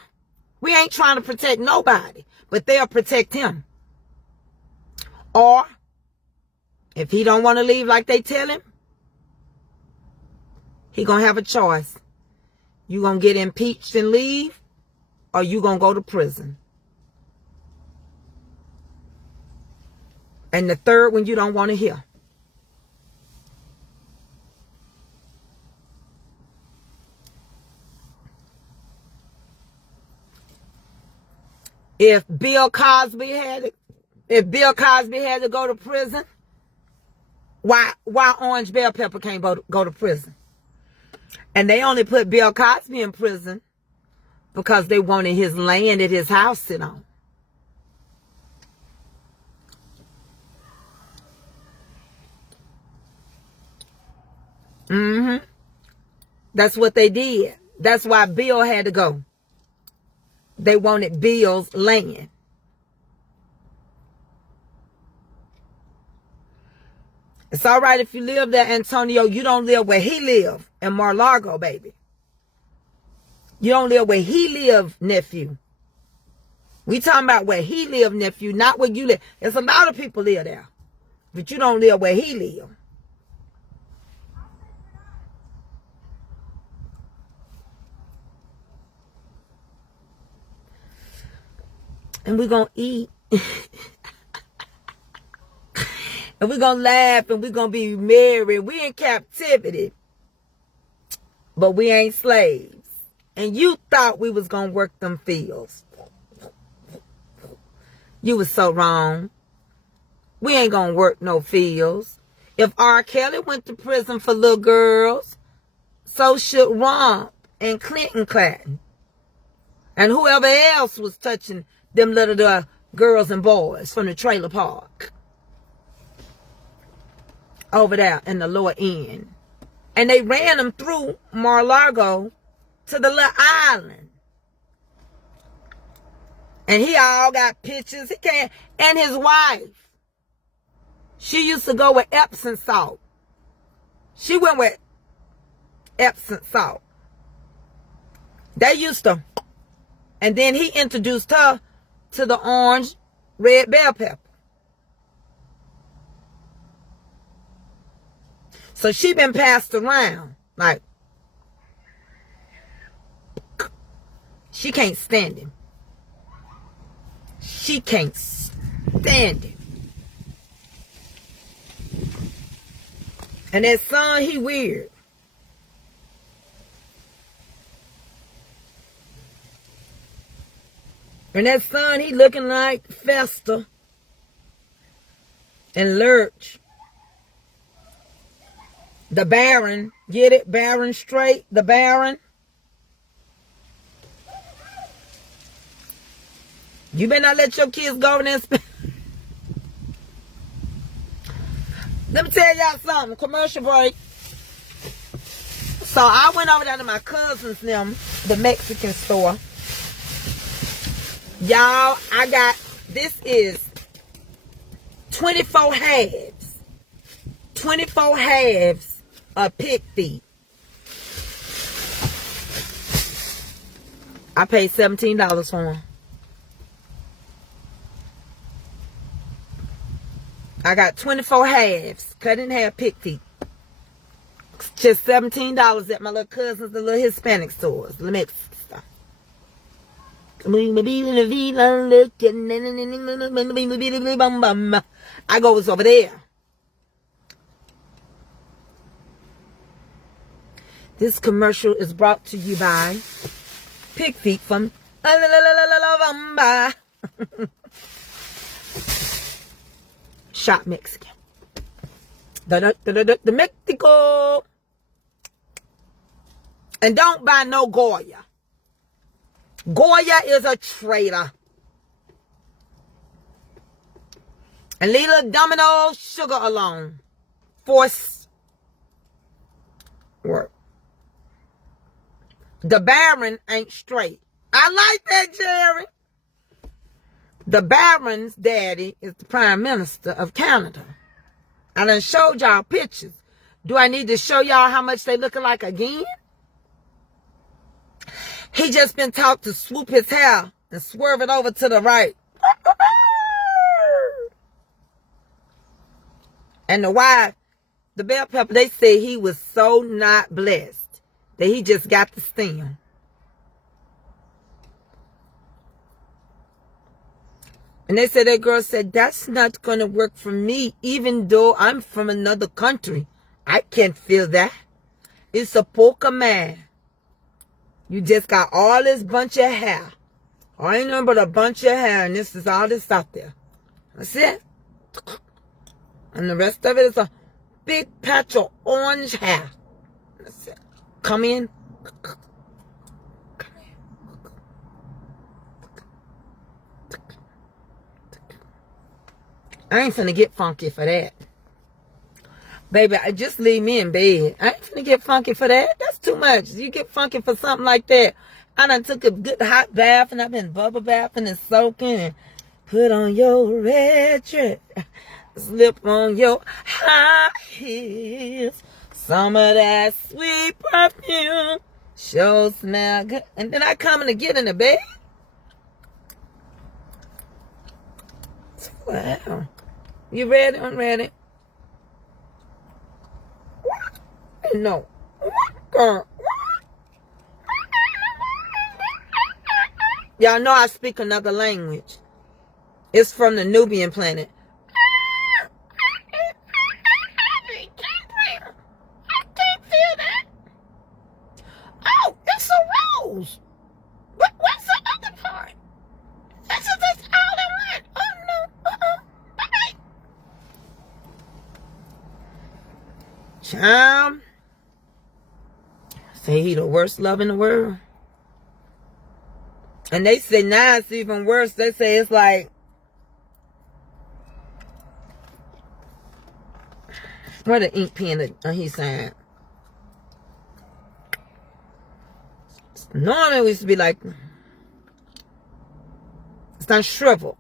We ain't trying to protect nobody, but they'll protect him. Or if he don't want to leave like they tell him, he going to have a choice. You going to get impeached and leave, or you going to go to prison. And the third one you don't want to hear. If Bill Cosby had to go to prison, why Orange Bell Pepper can't go to prison? And they only put Bill Cosby in prison because they wanted his land at his house sit on. That's what they did. That's why Bill had to go. They wanted Bill's land. It's all right if you live there, Antonio. You don't live where he lived in Mar-a-Lago, baby. You don't live where he lived, nephew. We talking about where he lived, nephew, not where you live. There's a lot of people live there, but you don't live where he lived. And we're going to eat. And we're going to laugh and we're going to be merry. We in captivity. But we ain't slaves. And you thought we was going to work them fields. You was so wrong. We ain't going to work no fields. If R. Kelly went to prison for little girls, so should Rump and Clinton Clanton. And whoever else was touching them little girls and boys from the trailer park. Over there in the lower end. And they ran them through Mar-a-Lago to the little island. And he all got pictures. He can't. And his wife. She used to go with Epsom salt. She went with Epsom salt. They used to. And then he introduced her to the orange red bell pepper. So she been passed around. Like, she can't stand him. She can't stand him. And that son, he weird. And that son, he looking like Fester and Lurch. The Baron. Get it? Baron straight. The Baron. You better not let your kids go over there and spend. Let me tell y'all something. Commercial break. So I went over there to my cousin's them, the Mexican store. Y'all, I got, this is 24 halves. 24 halves of pig feet. I paid $17 for them. I got 24 halves, cut in half pig feet. Just $17 at my little cousins, the little Hispanic stores, the Mexican stuff. I goes over there. This commercial is brought to you by Pig Feet from Shop Mexican. The Mexico. And don't buy no Goya. Goya is a traitor. And leave little Domino sugar alone. Force work. The Baron ain't straight. I like that, Jerry. The Baron's daddy is the Prime Minister of Canada. I done showed y'all pictures. Do I need to show y'all how much they looking like again? He just been taught to swoop his hair and swerve it over to the right. And the wife, the bell pepper, they say he was so not blessed that he just got the stem. And they said, that girl said, that's not going to work for me, even though I'm from another country. I can't feel that. It's a poker man. You just got all this bunch of hair. I ain't nothing but a bunch of hair, and this is all this out there. That's it. And the rest of it is a big patch of orange hair. That's it. Come in. I ain't finna get funky for that. Baby, just leave me in bed. I ain't finna get funky for that. That's too much. You get funky for something like that. I done took a good hot bath and I've been bubble bathing and soaking and put on your red dress. Slip on your high heels. Some of that sweet perfume. Sure smell good. And then I come in to get in the bed. Wow. You ready? I'm ready. No. Y'all know I speak another language. It's from the Nubian planet. I can't feel that. Oh, it's a rose. What's the other part? That's all I want. Oh no. Bye. Child. Say he the worst love in the world. And they say now it's even worse. They say it's like, where the ink pen that he signed? Normally we used to be like, it's not shrivel.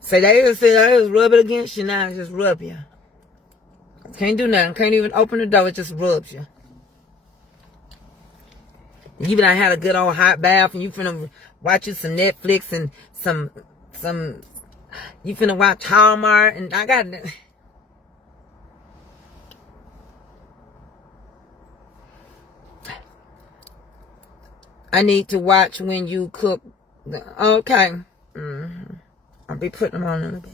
Say they just say I just rub it against you, now it just rub you. Can't do nothing. Can't even open the door, it just rubs you. You been had a good old hot bath and you finna watch you some Netflix and some you finna watch Hallmark and I got I need to watch when you cook. Okay. I'll be putting them on in a bit.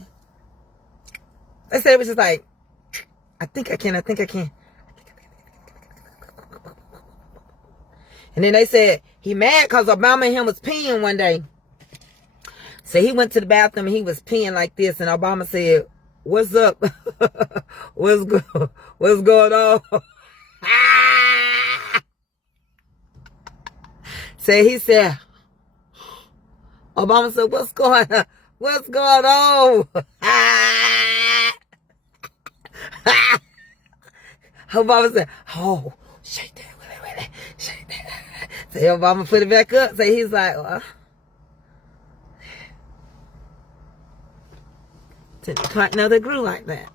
They said it was just like, I think I can. And then they said he mad because Obama and him was peeing one day. So he went to the bathroom and he was peeing like this. And Obama said, "What's up? What's going on?" So he said, Obama said, "What's going on? What's going on?" Obama said, "Oh, shake that, wait, shake that." So Obama put it back up. So he's like, well, didn't quite know they grew like that.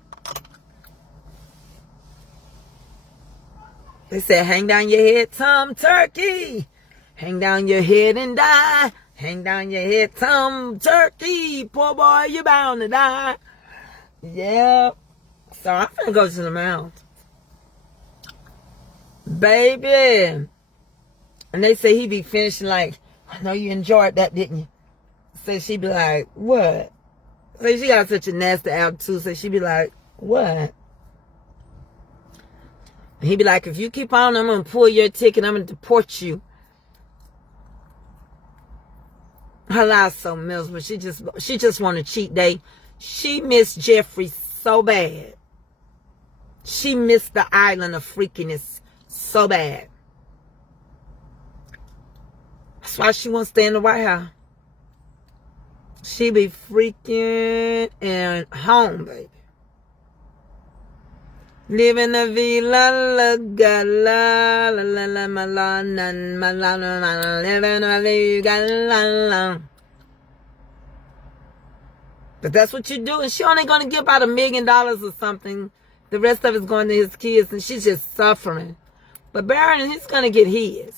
They said, "Hang down your head, Tom Turkey. Hang down your head and die. Hang down your head, Tom Turkey. Poor boy, you're bound to die." Yeah. So I'm finna go to the mountain. Baby. And they say he be finishing like, "I know you enjoyed that, didn't you?" So she be like, "What?" So she got such a nasty attitude. So she be like, "What?" And he be like, "If you keep on, I'm going to pull your ticket. I'm going to deport you." Her life's so miserable. She just want a cheat day. She missed Jeffrey so bad. She missed the island of freakiness so bad. That's why she wants to stay in the White House. She be freaking and home, baby. Live in a villa, la la la la la la la la la la. Live in a villa, la la. But that's what you do, and she only gonna give out $1 million or something. The rest of it's going to his kids, and she's just suffering. But Barron, he's gonna get his.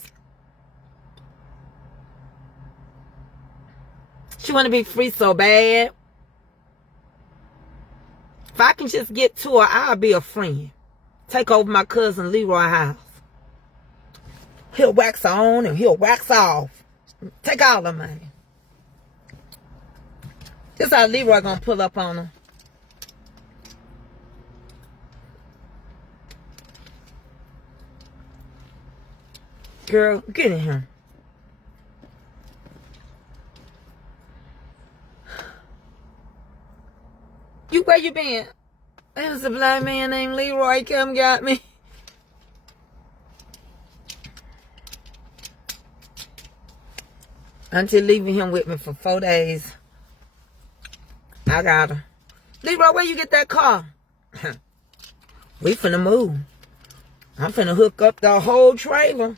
She want to be free so bad. If I can just get to her, I'll be a friend. Take over my cousin Leroy's house. He'll wax on and he'll wax off. Take all the money. This how Leroy gonna pull up on her. Girl, get in here. Where you been? There was a black man named Leroy come got me. Until leaving him with me for 4 days. I got her. Leroy, where you get that car? We finna move. I'm finna hook up the whole trailer.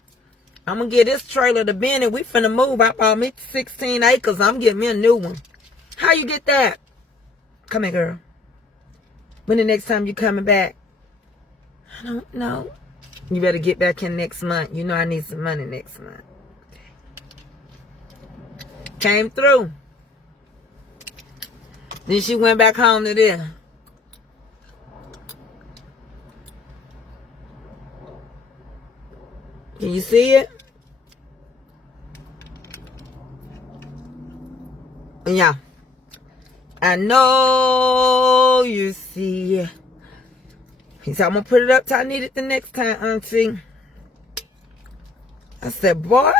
I'm gonna get this trailer to Benny. We finna move. I bought me 16 acres. I'm getting me a new one. How you get that? Come here, girl. When the next time you coming back? I don't know. You better get back in next month. You know I need some money next month. Came through. Then she went back home to there. Can you see it? Yeah. I know you see it. He said, I'm going to put it up till I need it the next time, auntie. I said, boy,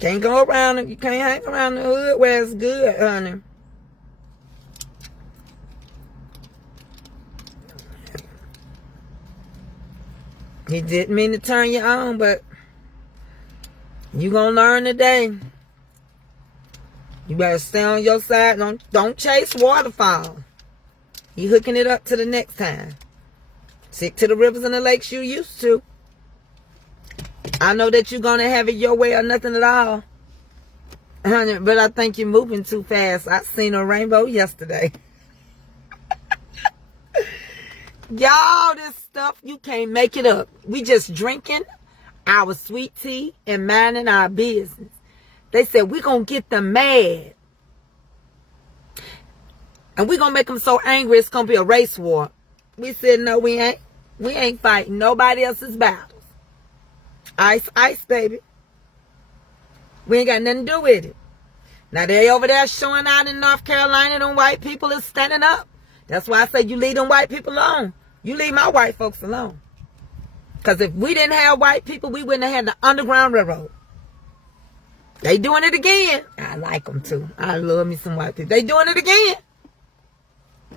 can't go around it. You can't hang around the hood where it's good, honey. He didn't mean to turn you on, but you going to learn today. You better stay on your side. Don't chase waterfall. You hooking it up to the next time. Stick to the rivers and the lakes you used to. I know that you're going to have it your way or nothing at all. Honey, but I think you're moving too fast. I seen a rainbow yesterday. Y'all, this stuff, you can't make it up. We just drinking our sweet tea and minding our business. They said, we're going to get them mad. And we're going to make them so angry, it's going to be a race war. We said, no, we ain't. We ain't fighting nobody else's battles. Ice, ice, baby. We ain't got nothing to do with it. Now they over there showing out in North Carolina, them white people is standing up. That's why I say you leave them white people alone. You leave my white folks alone. Because if we didn't have white people, we wouldn't have had the Underground Railroad. They doing it again. I like them too. I love me some white people. They doing it again.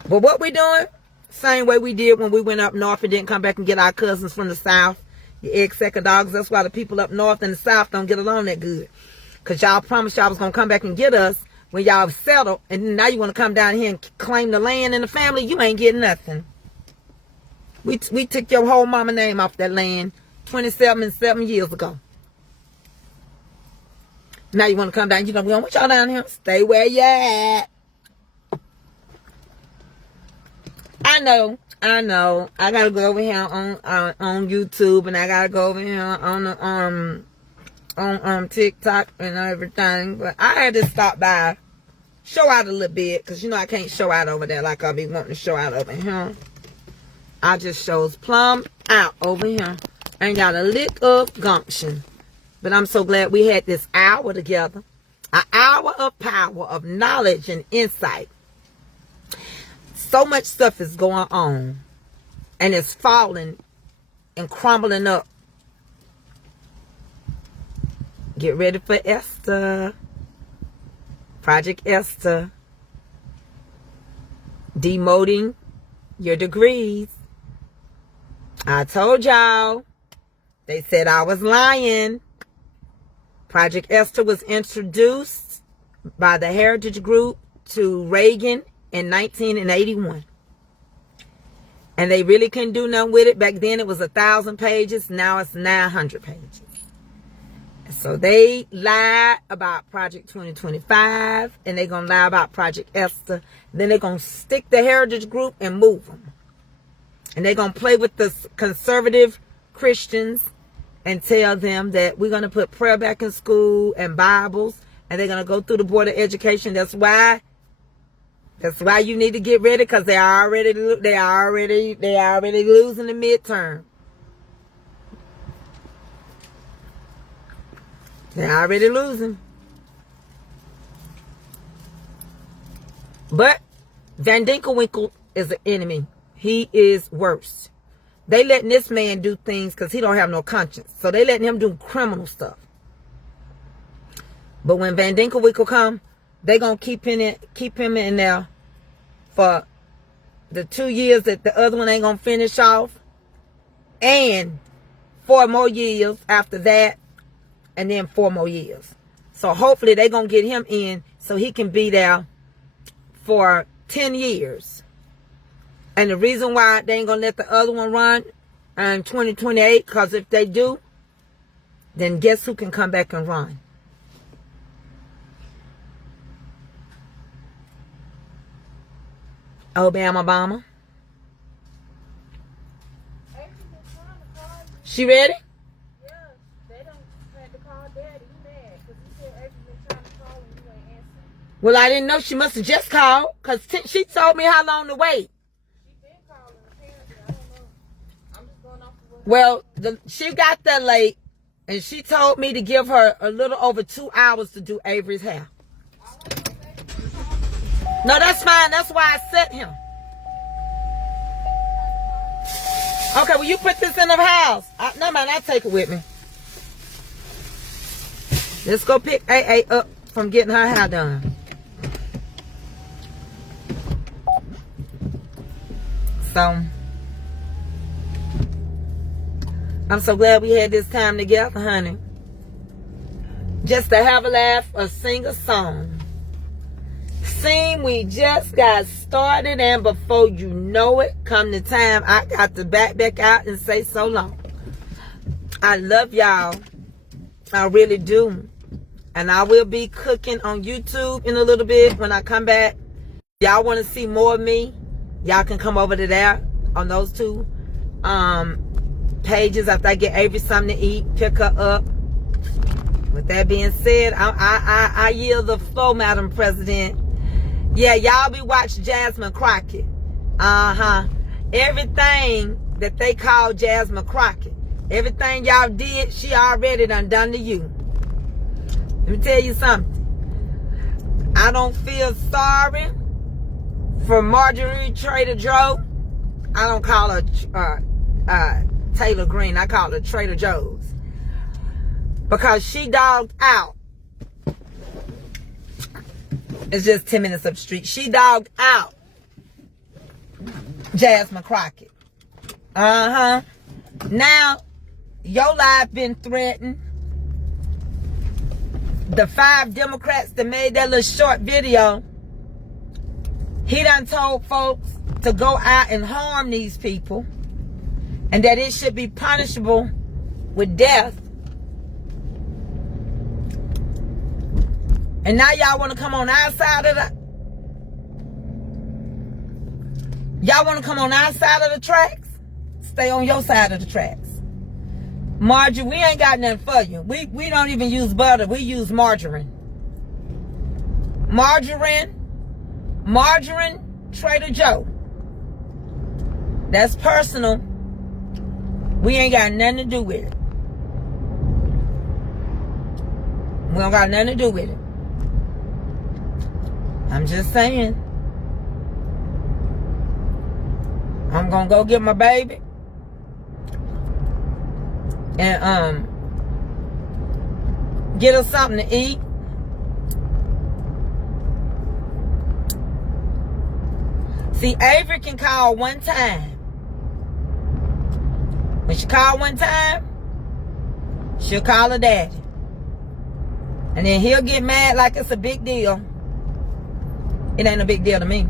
But what we doing? Same way we did when we went up north and didn't come back and get our cousins from the south. The egg-sucker dogs. That's why the people up north and the south don't get along that good. Because y'all promised y'all was going to come back and get us when y'all settled. And now you want to come down here and claim the land and the family. You ain't getting nothing. We took your whole mama name off that land 27 years ago. Now you want to come down. You know, we don't want y'all down here. Stay where you at. I know. I gotta go over here on YouTube, and I gotta go over here on TikTok and everything. But I had to stop by, show out a little bit, because you know I can't show out over there like I be wanting to show out over here. I just shows plumb out over here. Ain't got a lick of gumption. But I'm so glad we had this hour together. An hour of power, of knowledge and insight. So much stuff is going on. And it's falling and crumbling up. Get ready for Esther. Project Esther. Demoting your degrees. I told y'all. They said I was lying. Project Esther was introduced by the Heritage Group to Reagan in 1981. And they really couldn't do nothing with it. Back then it was 1,000 pages. Now it's 900 pages. So they lied about Project 2025. And they're going to lie about Project Esther. Then they're going to stick the Heritage Group and move them. And they're going to play with the conservative Christians and tell them that we're going to put prayer back in school and Bibles, and they're going to go through the Board of Education. That's why you need to get ready, because they already losing the midterm. They're already losing. But Van Dinkelwinkel is an enemy. He is worse. They letting this man do things because he don't have no conscience. So they letting him do criminal stuff. But when Van Dinkelwinkel come, they gonna keep him in there for the 2 years that the other one ain't gonna finish off, and 4 more years after that, and then 4 more years. So hopefully they gonna get him in so he can be there for 10 years. And the reason why they ain't going to let the other one run in 2028, because if they do, then guess who can come back and run? Obama. She ready? Yeah, they don't have to call Daddy. He mad because he said April been trying to call and you ain't answering. Well, I didn't know. She must have just called, because she told me how long to wait. Well, she got there late, and she told me to give her a little over 2 hours to do Avery's hair. No, that's fine. That's why I set him. Okay, well, you put this in the house. No, man, I'll take it with me. Let's go pick AA up from getting her hair done. So I'm so glad we had this time together, honey. Just to have a laugh or sing a song. We just got started, and before you know it, come the time I got to back out and say so long. I love y'all. I really do. And I will be cooking on YouTube in a little bit when I come back. Y'all want to see more of me? Y'all can come over to there on those 2 pages after I get Avery something to eat, pick her up. With that being said, I yield the floor, Madam President. Yeah, y'all be watching Jasmine Crockett. Everything that they call Jasmine Crockett, everything y'all did, she already done to you. Let me tell you something. I don't feel sorry for Marjorie Trader Joe. I don't call her Taylor Green. I call her Trader Joe's. Because she dogged out. It's just 10 minutes up the street. She dogged out Jasmine Crockett. Uh-huh. Now, your life been threatened. The 5 Democrats that made that little short video, he done told folks to go out and harm these people and that it should be punishable with death. And now y'all want to come on our side of the... Y'all want to come on our side of the tracks? Stay on your side of the tracks. Marjorie, we ain't got nothing for you. We don't even use butter. We use margarine. Margarine Trader Joe. That's personal. We ain't got nothing to do with it. We don't got nothing to do with it. I'm just saying. I'm gonna go get my baby. And get her something to eat. See, Avery can call one time. When she call one time, she'll call her daddy. And then he'll get mad like it's a big deal. It ain't a big deal to me.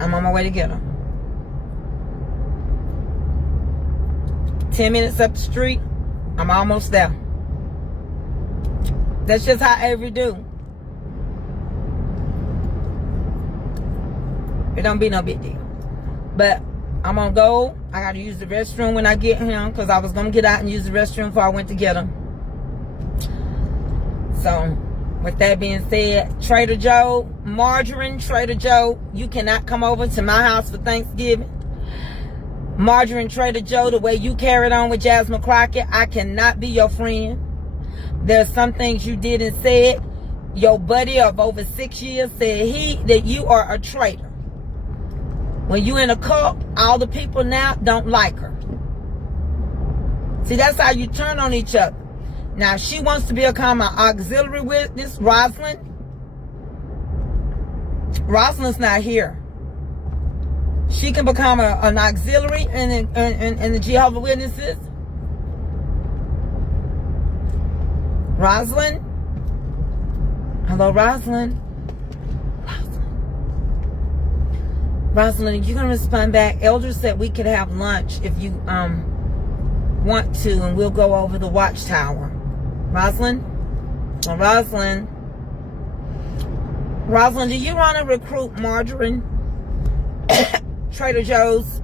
I'm on my way to get her. 10 minutes up the street, I'm almost there. That's just how Avery do. It don't be no big deal. But I'm gonna go. I gotta use the restroom when I get him, because I was gonna get out and use the restroom before I went to get him. So, with that being said, Trader Joe, Margarine Trader Joe, you cannot come over to my house for Thanksgiving. Margarine Trader Joe, the way you carried on with Jasmine Crockett, I cannot be your friend. There's some things you did and said. Your buddy of over 6 years said that you are a traitor. When you in a cult, all the people now don't like her. See, that's how you turn on each other. Now, if she wants to become an auxiliary witness, Rosalind's not here. She can become an auxiliary in the Jehovah's Witnesses. Rosalind? Hello, Rosalind? Rosalind, you're going to respond back. Elder said we could have lunch if you want to, and we'll go over the watchtower. Rosalind? Well, Rosalind, do you want to recruit Margarine Trader Joe's?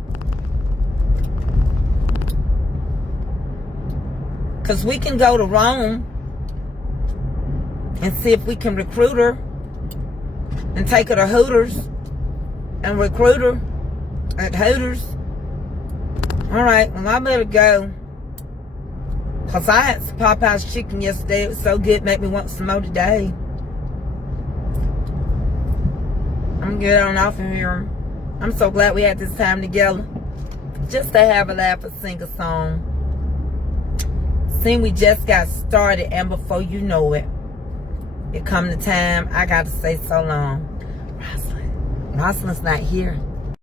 Because we can go to Rome and see if we can recruit her and take her to Hooters and recruit her at Hooters. All right, well, I better go. Because I had some Popeye's chicken yesterday. It was so good, made me want some more today. I'm good on off of here. I'm so glad we had this time together. Just to have a laugh and sing a song. See, we just got started, and before you know it, it come the time I got to say so long. Rosalind's not here.